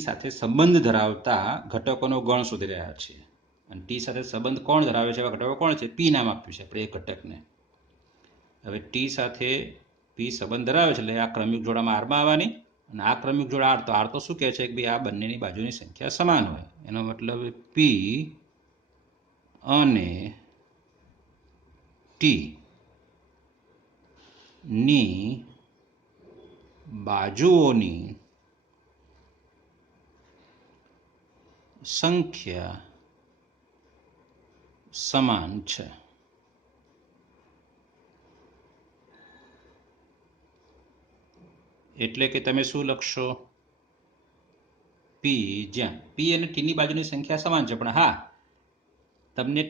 સાથે સંબંધ ધરાવતા ઘટકોનો ગણ શોધી રહ્યા છીએ. અને ટી સાથે સંબંધ કોણ ધરાવે છે? એવા ઘટકો કોણ છે? પી નામ આપ્યું છે આપણે એ ઘટકને. હવે ટી સાથે પી સંબંધ ધરાવે છે એટલે આ ક્રમિક જોડામાં આરમાં આવવાની. અને આ ક્રમિક જોડા આર, તો આર તો શું કહે છે કે ભાઈ આ બંનેની બાજુની સંખ્યા સમાન હોય. એનો મતલબ પી અને ટી ની બાજુઓની સંખ્યા સમાન છે. એટલે કે તમે શું લખશો? પી, જ્યાં પી અને ટીની બાજુની સંખ્યા સમાન છે, પણ હા, તમને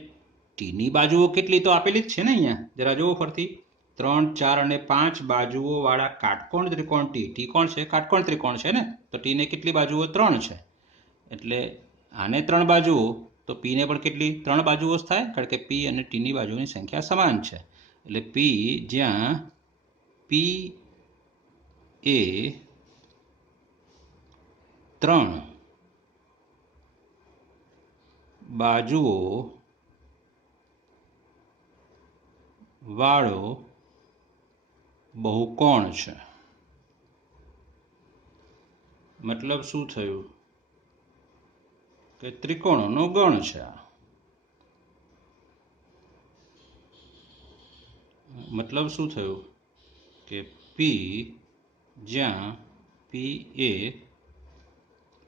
ટીની બાજુઓ કેટલી તો આપેલી જ છે ને અહીંયા. જરા જુઓ ફરતી. 3, 4 અને 5 બાજુઓ વાળા કાટકોણ ત્રિકોણ ટી. ટી કોણ છે? કાટકોણ ત્રિકોણ છે ને. તો ટીને કેટલી બાજુઓ? 3 છે. એટલે આને 3 બાજુઓ, તો પીને પણ કેટલી? 3 બાજુઓ જ થાય, કારણ કે પી અને ટીની બાજુની સંખ્યા સમાન છે. એટલે પી, જ્યાં પી એ 3 બાજુઓ વાળો બહુકોણ છે. મતલબ શું થયું? કે ત્રિકોણોનો ગણ છે. મતલબ શું થયું? કે પી, જ્યાં પી એ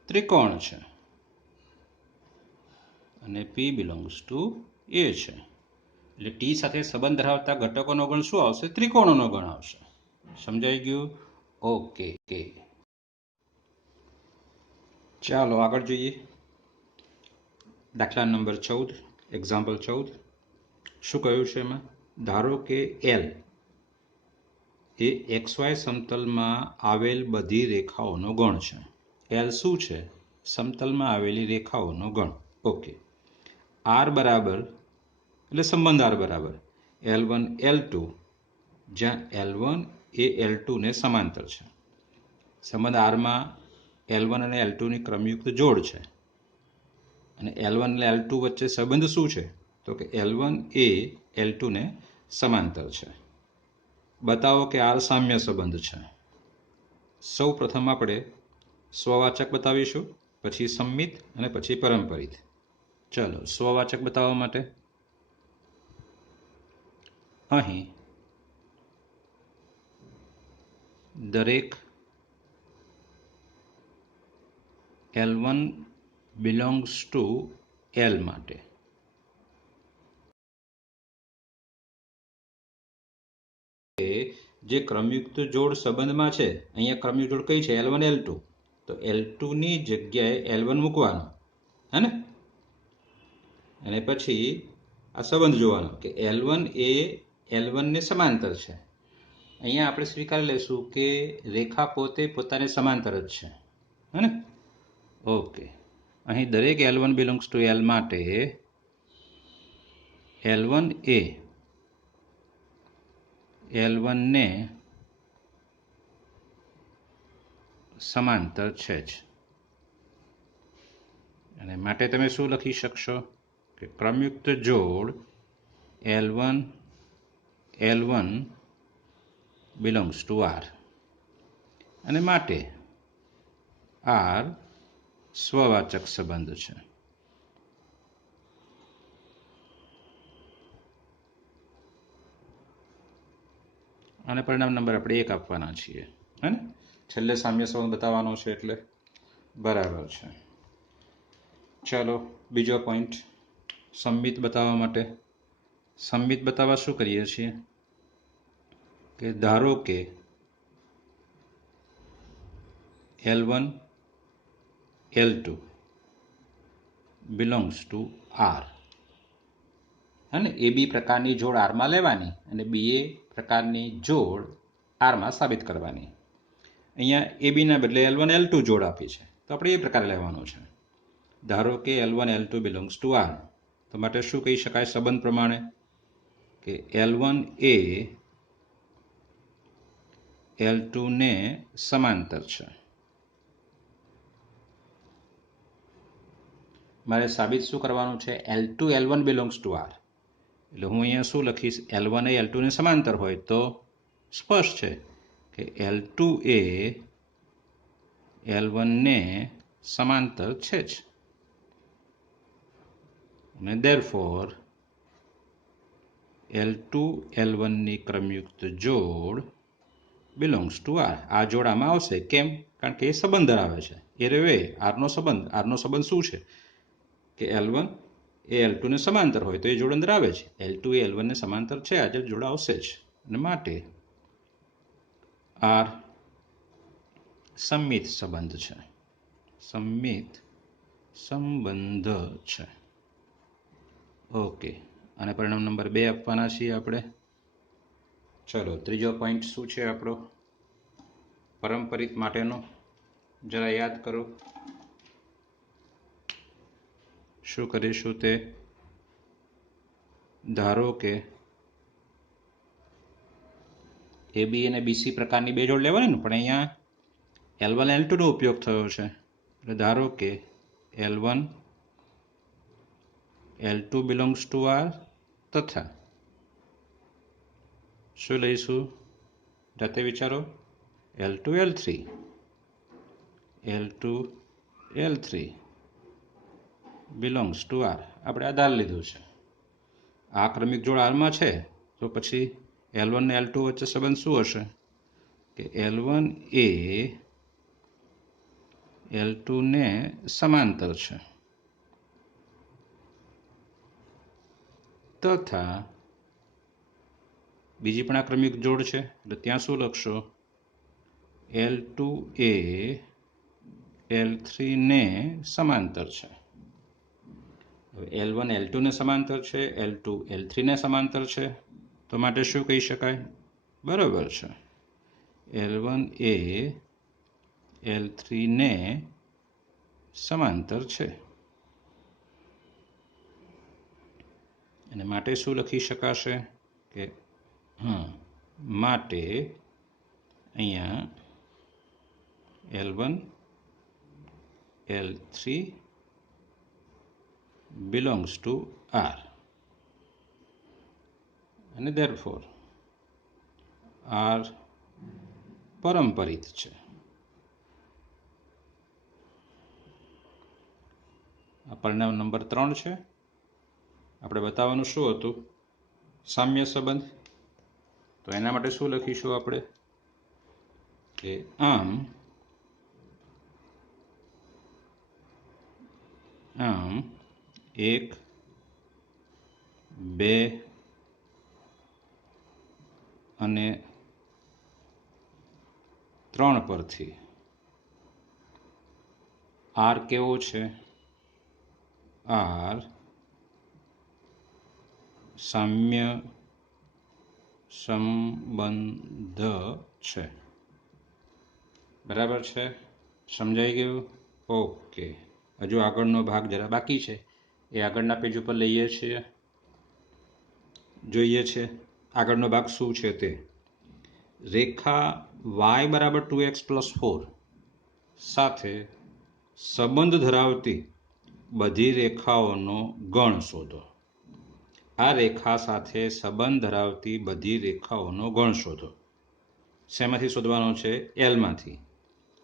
ત્રિકોણ છે અને પી બિલોંગ્સ ટુ એ છે. એટલે ટી સાથે સંબંધ ધરાવતા ઘટકોનો ગણ શું આવશે? ત્રિકોણોનો ગણ આવશે. સમજાઈ ગયું? ઓકે. ચાલો આગળ જોઈએ. દાખલા નંબર 14, એક્ઝામ્પલ 14. શું કહ્યું છે એમાં? ધારો કે એલ એ XY સમતલમાં આવેલ બધી રેખાઓનો ગણ છે. એલ શું છે? સમતલમાં આવેલી રેખાઓનો ગણ. ઓકે. આર બરાબર, એટલે સંબંધ આર બરાબર L1 L2, જ્યાં L1 એ L2 ને સમાંતર છે. સંબંધ આરમાં L1 અને L2 ની ક્રમયુક્ત જોડ છે. અને L1 અને L2 વચ્ચે સંબંધ શું છે? તો કે L1 એ L2 ને સમાંતર છે. બતાવો કે R સામ્ય સંબંધ છે. સૌ પ્રથમ આપણે સ્વવાચક બતાવીશું, પછી સંમિત અને પછી પરંપરિત. ચલો સ્વવાચક બતાવવા માટે અહીં દરેક L1 belongs to L માટે જે ક્રમયુક્ત જોડ સંબંધમાં છે, અહીંયા ક્રમયુક્ત જોડ કઈ છે? L1 L2. તો L2 ની જગ્યાએ L1 મૂકવાનો, હે ને? અને પછી આ સંબંધ જોવાનો કે L1 એ L1 ને સમાંતર છે. અહીંયા આપણે સ્વીકારી લઈશું કે રેખા પોતે પોતાને સમાંતર જ છે, હે ને? ઓકે, અહીં દરેક L1 બિલોંગ્સ ટુ L માટે L1 એ L1 ને સમાંતર છે જ. અને માટે તમે શું લખી શકશો કે ક્રમયુક્ત જોડ L1 L1 belongs to R, અને માટે R સ્વવાચક સંબંધ છે. અને પરિણામ નંબર આપણે 1 આપવાના છીએ, હે ને? છેલ્લે સામ્ય સંબંધ બતાવવાનો છે એટલે બરાબર છે. ચાલો બીજો પોઈન્ટ, સંમિત બતાવવા માટે. સંમિત બતાવવા શું કરીએ છીએ કે ધારો કે L1 L2 belongs to R, અને એ બી પ્રકારની જોડ આરમાં લેવાની અને બી એ પ્રકારની જોડ આરમાં સાબિત કરવાની. અહીંયા એ બીના બદલે L1 L2 જોડ આપી છે, તો આપણે એ પ્રકારે લેવાનું છે. ધારો કે L1 L2 belongs to R, તો માટે શું કહી શકાય સંબંધ પ્રમાણે કે L1 એ L2 ને સમાંતર છે. મારે સાબિત શું કરવાનું છે? L2 L1 belongs to R. એટલે હું અહીંયા શું લખીશ? L1 એ L2 ને સમાંતર હોય તો સ્પષ્ટ છે કે L2 એ L1 ને સમાંતર છે જ, અને therefore L2 L1 ની ક્રમયુક્ત જોડ બિલોંગ્સ ટુ R. આ જોડ આમાં આવશે. કેમ? કારણ કે એ સંબંધ ધરાવે છે. એ રેવે આરનો સંબંધ શું છે કે L1 એ L2 ને સમાંતર હોય તો એ જોડ અંદર આવે છે. L2 એ L1 ને સમાંતર છે, આ જોડ આવશે જ. અને માટે R સંમિત સંબંધ છે. સંમિત સંબંધ છે. ઓકે, અને પરિણામ નંબર 2 આપવાના છીએ આપણે. ચલો ત્રીજો પોઈન્ટ શું છે આપણો પરંપરિત માટેનો? જરા યાદ કરો શું કરીશું તે. ધારો કે એ બી અને બીસી પ્રકારની બે જોડ લેવાની ને, પણ અહીંયા L1 L2 નો ઉપયોગ થયો છે. એટલે ધારો કે L1 L2 belongs to R તથા શું લઈશું? જાતે વિચારો. L2 L3 L2 L3 belongs to R. આપણે આધાર લીધું છે. આ ક્રમિક જોડ આરમાં છે, તો પછી L1 ને L2 વચ્ચે સંબંધ શું હશે કે L1 એ L2 ને સમાંતર છે, તથા બીજી પણ આ ક્રમિક જોડ છે, એટલે ત્યાં શું લખશો? L2 એ L3 ને સમાંતર છે. L1 L2 ને સમાંતર છે, L2 L3 ને સમાંતર છે, તો માટે શું કહી શકાય? બરાબર છે, L1 એ L3 ને સમાંતર છે. અને માટે શું લખી શકાશે કે માટે અહીંયા L1 L3 belongs to R. અને therefore are પરંપરિત છે. આ પરિણામ નંબર 3 છે. આપણે બતાવવાનું શું હતું? સામ્ય સંબંધ. તો એના માટે શું લખીશું આપણે કે આમ એક, બે અને 3 પરથી આર કેવો છે? આર સામ્ય સંબંધ છે. બરાબર છે? સમજાઈ ગયું? ઓકે. હજુ આગળનો ભાગ જરા બાકી છે, એ આગળના પેજ ઉપર લઈએ છીએ, જોઈએ છે આગળનો ભાગ શું છે તે. રેખા y બરાબર 2x + 4 સાથે સંબંધ ધરાવતી બધી રેખાઓનો ગણ શોધો. આ રેખા સાથે સંબંધ ધરાવતી બધી રેખાઓનો ગણ શોધો. શેમાંથી શોધવાનો છે? એલમાંથી.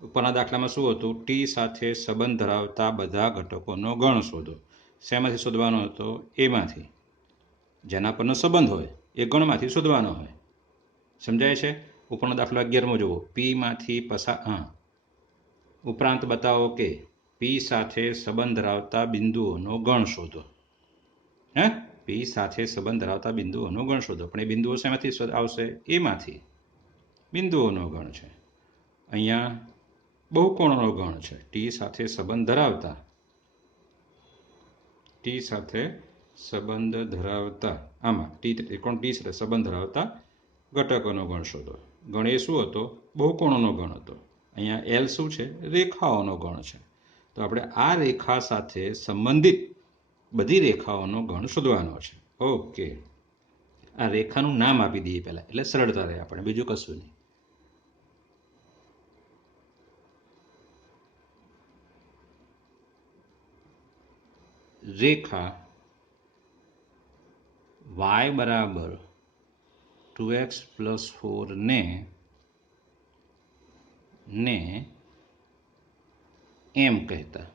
ઉપરના દાખલામાં શું હતું? ટી સાથે સંબંધ ધરાવતા બધા ઘટકોનો ગણ શોધો. શેમાંથી શોધવાનો હતો? એમાંથી. જેના પરનો સંબંધ હોય એ ગણમાંથી શોધવાનો હોય. સમજાય છે? ઉપરનો દાખલો 11મો જુઓ. પીમાંથી ઉપરાંત બતાવો કે પી સાથે સંબંધ ધરાવતા બિંદુઓનો ગણ શોધો. હે, પી સાથે સંબંધ ધરાવતા બિંદુઓનો ગણ શોધો. પણ એ બિંદુઓ શેમાંથી આવશે? એમાંથી. બિંદુઓનો ગણ છે. અહીંયા બહુકોણોનો ગણ છે. ટી સાથે સંબંધ ધરાવતા આમાં ત્રિકોણ ટી સાથે સંબંધ ધરાવતા ઘટકોનો ગણ શોધો. ગણ એ શું હતો? બહુકોણોનો ગણ હતો. અહીંયા એલ શું છે? રેખાઓનો ગણ છે. તો આપણે આ રેખા સાથે સંબંધિત બધી રેખાઓનો ગણ શોધવાનો છે. ઓકે. આ રેખાનું નામ આપી દઈએ પહેલા, એટલે સરળતા રહે આપણે, બીજું કશું નહીં. રેખા y બરાબર 2x + 4 ને એમ કહેતા.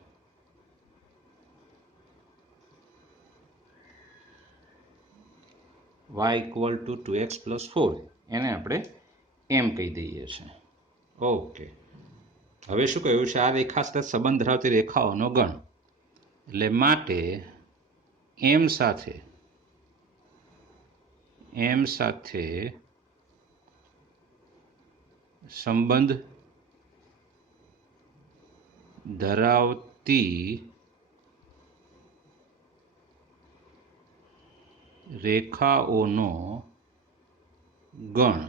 y = 2x + 4 એને આપણે એમ કહી દઈએ છીએ. ઓકે. હવે શું કહ્યું છે? આ રેખા સાથે સંબંધ ધરાવતી રેખાઓનો ગણ. એટલે માટે એમ સાથે સંબંધ ધરાવતી રેખાઓનો ગણ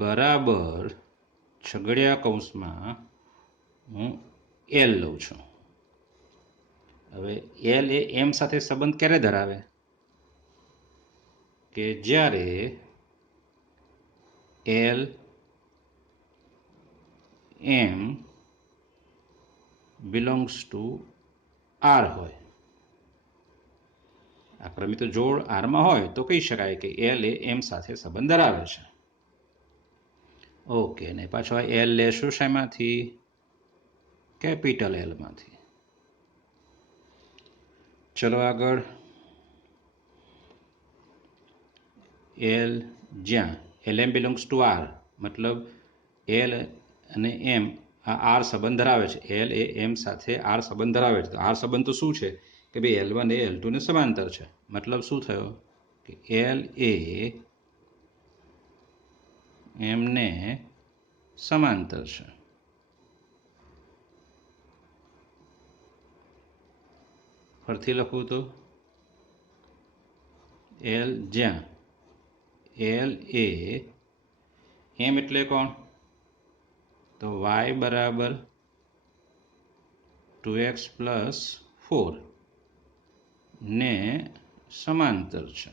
બરાબર છગડીયા કૌંસમાં હું એલ લઉં છું. હવે એલ એ એમ સાથે સંબંધ ક્યારે ધરાવે? કે જ્યારે L M belongs to R હોય. આ ક્રમિક જોડ આરમાં હોય તો કહી શકાય કે એલ એ એમ સાથે સંબંધ ધરાવે છે. ઓકે. ને પાછો એલ લેશું શેમાંથી? કેપિટલ એલમાંથી. ચલો આગળ. એલ જ્યાં L M belongs to R, મતલબ એલ અને એમ આ આર સંબંધ ધરાવે છે. એલ એ એમ સાથે આર સંબંધ ધરાવે છે. તો આર સંબંધ તો શું છે? કે ભાઈ L1 એ L2 ને સમાંતર છે. મતલબ શું થયો? કે એલ એ એમને સમાંતર છે. ફરીથી લખું તો એલ જ્યાં એલ એ એમ એટલે કોણ? તો y બરાબર 2x + 4 ને સમાંતર છે.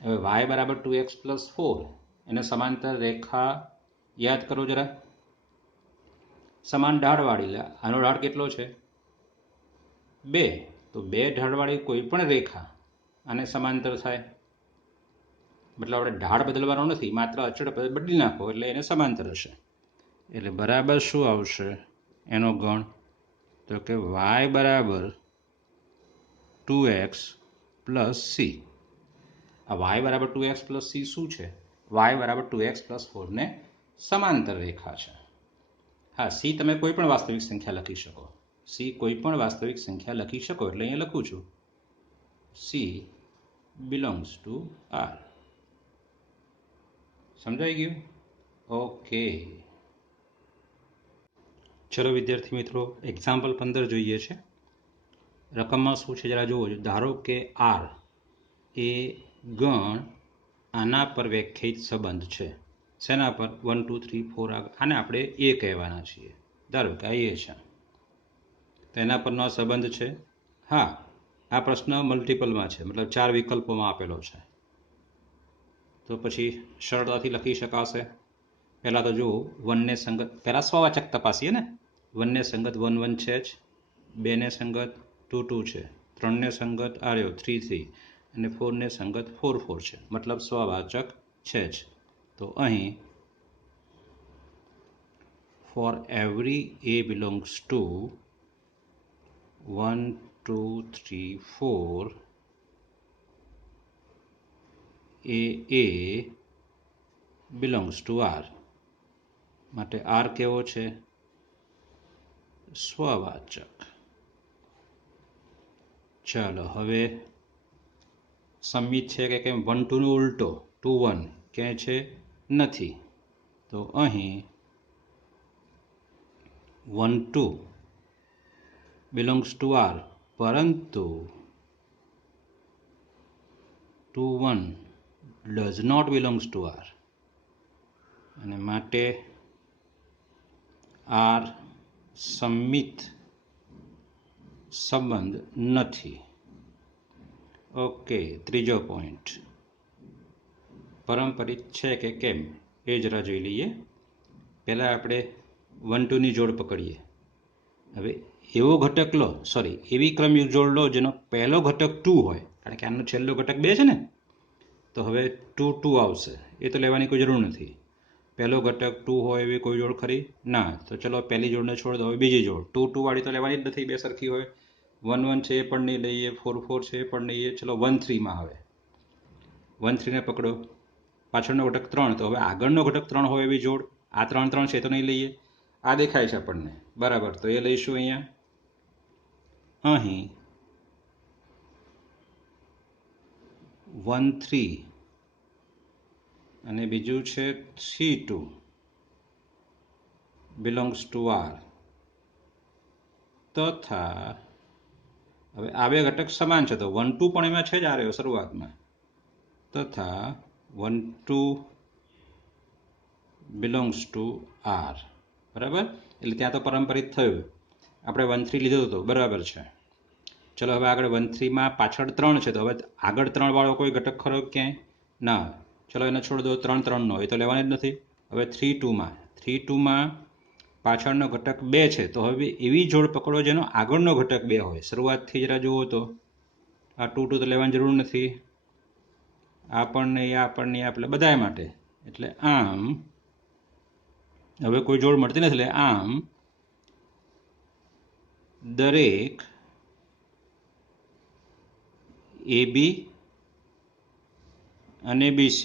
હવે y બરાબર 2x + 4 એને સમાંતર રેખા યાદ કરો જરા. સમાન ઢાળવાળી. આનો ઢાળ કેટલો છે? 2 તો 2 ઢાળવાળી કોઈ પણ રેખા આને સમાંતર થાય, મતલબ આપણે ઢાળ બદલવાનો નથી, માત્ર અચળ પદ બદલી નાખો એટલે એને સમાંતર હશે. એટલે બરાબર શું આવશે એનો ગણ? તો કે y બરાબર 2x પ્લસ સી. આ y બરાબર 2x પ્લસ સી શું છે? y બરાબર 2x પ્લસ 4 ને સમાંતર રેખા છે. હા, સી તમે કોઈ પણ વાસ્તવિક સંખ્યા લખી શકો, સી કોઈ પણ વાસ્તવિક સંખ્યા લખી શકો, એટલે અહીંયા લખું છું સી બિલોંગ્સ ટુ આર. સમજાઈ ગયું? ઓકે, ચલો વિદ્યાર્થી મિત્રો, એક્ઝામ્પલ 15 જોઈએ છે. રકમમાં શું છે જરા જુઓ. ધારો કે આર એ ગણ આના પર વ્યાખ્યાયિત સંબંધ છે. શેના પર? 1 2 3 4. આને આપણે એ કહેવાના છીએ. ધારો કે આ એ છે, તો એના પરનો સંબંધ છે. હા, આ પ્રશ્ન મલ્ટિપલમાં છે, મતલબ 4 વિકલ્પોમાં આપેલો છે, તો પછી સરળતાથી લખી શકાશે. પહેલાં તો જુઓ, 1 ને સંગત, પહેલાં સ્વવાચક તપાસીએ ને. 1 ને સંગત 1 1 છે જ, 2 ને સંગત 2 2 છે, 3 ને સંગત 3 3, અને 4 ને સંગત 4 4 છે, મતલબ સ્વવાચક છે જ. તો અહીં for every a belongs to 1 2 3 4 a belongs to r. માટે r કેવો છે? સ્વવાચક. ચાલો હવે સંમિત છે કે કેમ? 1 2 નો ઉલટો 2 1 ક્યાંય છે? નથી. તો અહીં 1 2 belongs to r, પરંતુ 2 1 does not belongs to r, અને માટે r સંમિત સંબંધ નથી. ઓકે, ત્રીજો પોઈન્ટ, પારંપરિક છે કે કેમ એ જરા જોઈ લઈએ. પહેલાં આપણે 1 2 ની જોડ પકડીએ. હવે એવો ઘટક લો, એવી ક્રમયુક્ત જોડ લો જેનો પહેલો ઘટક 2 હોય, કારણ કે આનો છેલ્લો ઘટક 2 છે ને, તો હવે 2 2 આવશે, એ તો લેવાની કોઈ જરૂર નથી. પહેલો ઘટક 2 હોય એવી કોઈ જોડ ખરી? ના. તો ચલો પહેલી જોડને છોડ દો, હવે બીજી જોડ 2 2 વાળી તો લેવાની જ નથી, બે સરખી હોય. 1 1 છે એ પણ નહીં લઈએ, 4 4 છે એ પણ નહીં લઈએ. ચલો 1 3માં હવે 1 3 ને પકડો, પાછળનો ઘટક 3, તો હવે આગળનો ઘટક 3 હોય એવી જોડ. આ 3 3 છે તો નહીં લઈએ, આ દેખાય છે આપણને, બરાબર, તો એ લઈશું. અહીં 1 3 અને બીજું છે 3 2 બિલોંગ્સ ટુ આર, તથા હવે આ બે ઘટક સમાન છે, તો 1 2 પણ એમાં છે જ આ રહ્યો શરૂઆતમાં, તથા 1 2 બિલોંગ્સ ટુ આર. બરાબર, એટલે ત્યાં તો પારંપરિક થયું. આપણે 1 3 લીધો હતો, બરાબર છે. ચલો હવે આગળ 1 3માં પાછળ 3 છે, તો હવે આગળ 3 વાળો કોઈ ઘટક ખરો ક્યાંય? ના. ચલો એને છોડ દો, 3 3 નો, એ તો લેવાની જ નથી. હવે 3 2માં પાછળનો ઘટક 2 છે, તો હવે એવી જોડ પકડો જેનો આગળનો ઘટક 2 હોય. શરૂઆતથી જરા જુઓ તો આ 2 2 તો લેવાની જરૂર નથી, આ પણ નહીં, આ પણ નહીં, આપણે બધાય માટે. એટલે આમ હવે કોઈ જોડ મળતી નથી, એટલે આમ દરેક AB અને BC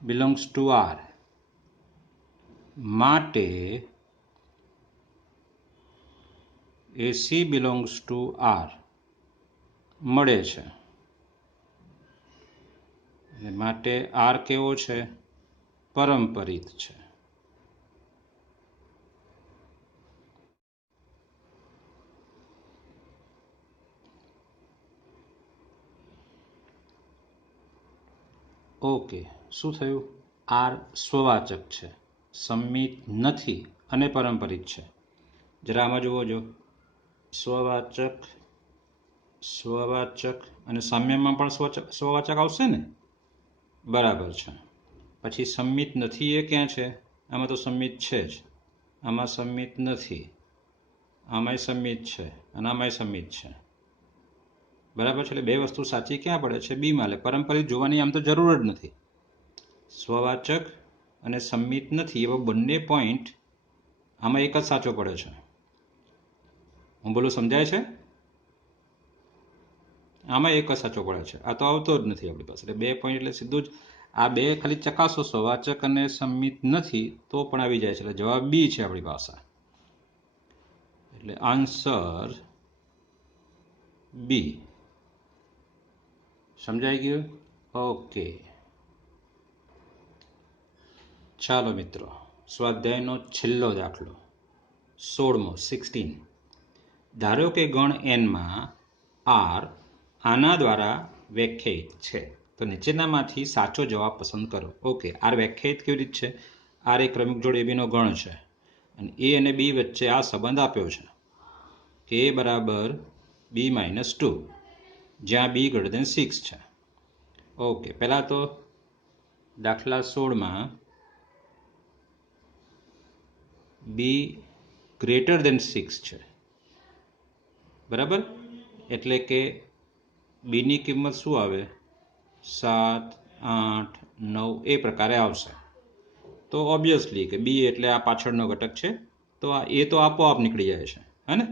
બિલોંગ્સ ટુ R માટે AC બિલોંગ્સ ટુ R મળે છે. માટે R કેવો છે? પારંપરિક છે. ઓકે, શું થયું? R સ્વવાચક છે, સંમિત નથી અને પારંપરિક છે. જરા આમાં જુઓ, જો સ્વવાચક સ્વવાચક અને સામ્યમાં પણ સ્વવાચક આવશે ને? બરાબર છે. પછી સંમિત નથી એ ક્યાં છે? આમાં તો સંમિત છે જ, આમાં સમિત નથી, આમાંય સમિત છે અને આમાંય સમિત છે, બરાબર છે. એટલે બે વસ્તુ સાચી ક્યાં પડે છે? બીમાં. એટલે પરંપરિત જોવાની આમ તો જરૂર જ નથી. સ્વવાચક અને સમિત નથી એવા બંને પોઈન્ટ આમાં એક જ સાચો પડે છે. હું બોલું સમજાય છે? આમાં એક જ સાચો પડે છે, આ તો આવતો જ નથી આપણી પાસે. એટલે બે પોઈન્ટ એટલે સીધું જ આ બે ખાલી ચકાસો, સ્વવાચક અને સમિત નથી તો પણ આવી જાય છે. એટલે જવાબ બી છે આપણી પાસે. એટલે આન્સર બી. સમજાઈ ગયું? ઓકે, ચાલો મિત્રો, સ્વાધ્યાયનો છેલ્લો દાખલો 16. ધારો કે ગણ એનમાં આર આના દ્વારા વ્યાખ્યાયિત છે, તો નીચેનામાંથી સાચો જવાબ પસંદ કરો. ઓકે, આર વ્યાખ્યાયિત કેવી રીત છે? આર એક ક્રમિક જોડ એબીનો ગણ છે અને એ અને બી વચ્ચે આ સંબંધ આપ્યો છે કે એ બરાબર b-2, જ્યાં b > 6 છે. ઓકે, પહેલાં તો દાખલા 16માં b > 6 છે, બરાબર. એટલે કે બીની કિંમત શું આવે? 7, 8, 9 એ પ્રકારે આવશે. તો ઓબ્વિયસલી કે બી એટલે આ પાછળનો ઘટક છે, તો આ એ તો આપોઆપ નીકળી જાય છે, હે ને?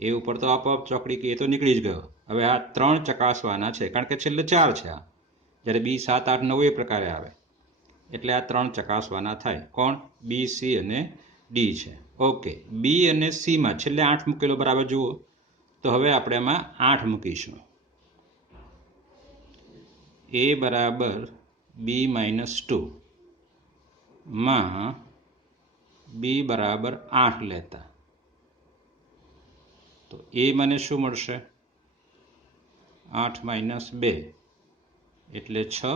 એ ઉપર તો આપોઆપ ચોકડી કે એ તો નીકળી જ ગયો. હવે આ 3 ચકાસવાના છે, કારણ કે છેલ્લે 4 છે. આ જ્યારે બી 7, 8, 9 એ પ્રકારે આવે એટલે આ 3 ચકાસવાના થાય. કોણ? બી, સી અને ડી છે. ઓકે, બી અને સીમાં છેલ્લે 8 મૂકેલો બરાબર જુઓ. તો હવે આપણે એમાં 8 મૂકીશું. એ બરાબર b-2 માં બી બરાબર 8 લેતા તો એ મને શું મળશે? 8 - 2 એટલે 6.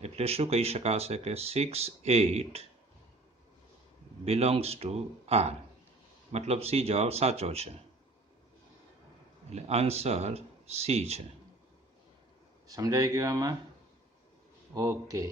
એટલે શું કહી શકાશે કે 6, 8 બિલોંગ્સ ટુ આર. મતલબ સી જવાબ સાચો છે. એટલે આન્સર સી છે. સમજાઈ ગયું આમાં? ઓકે.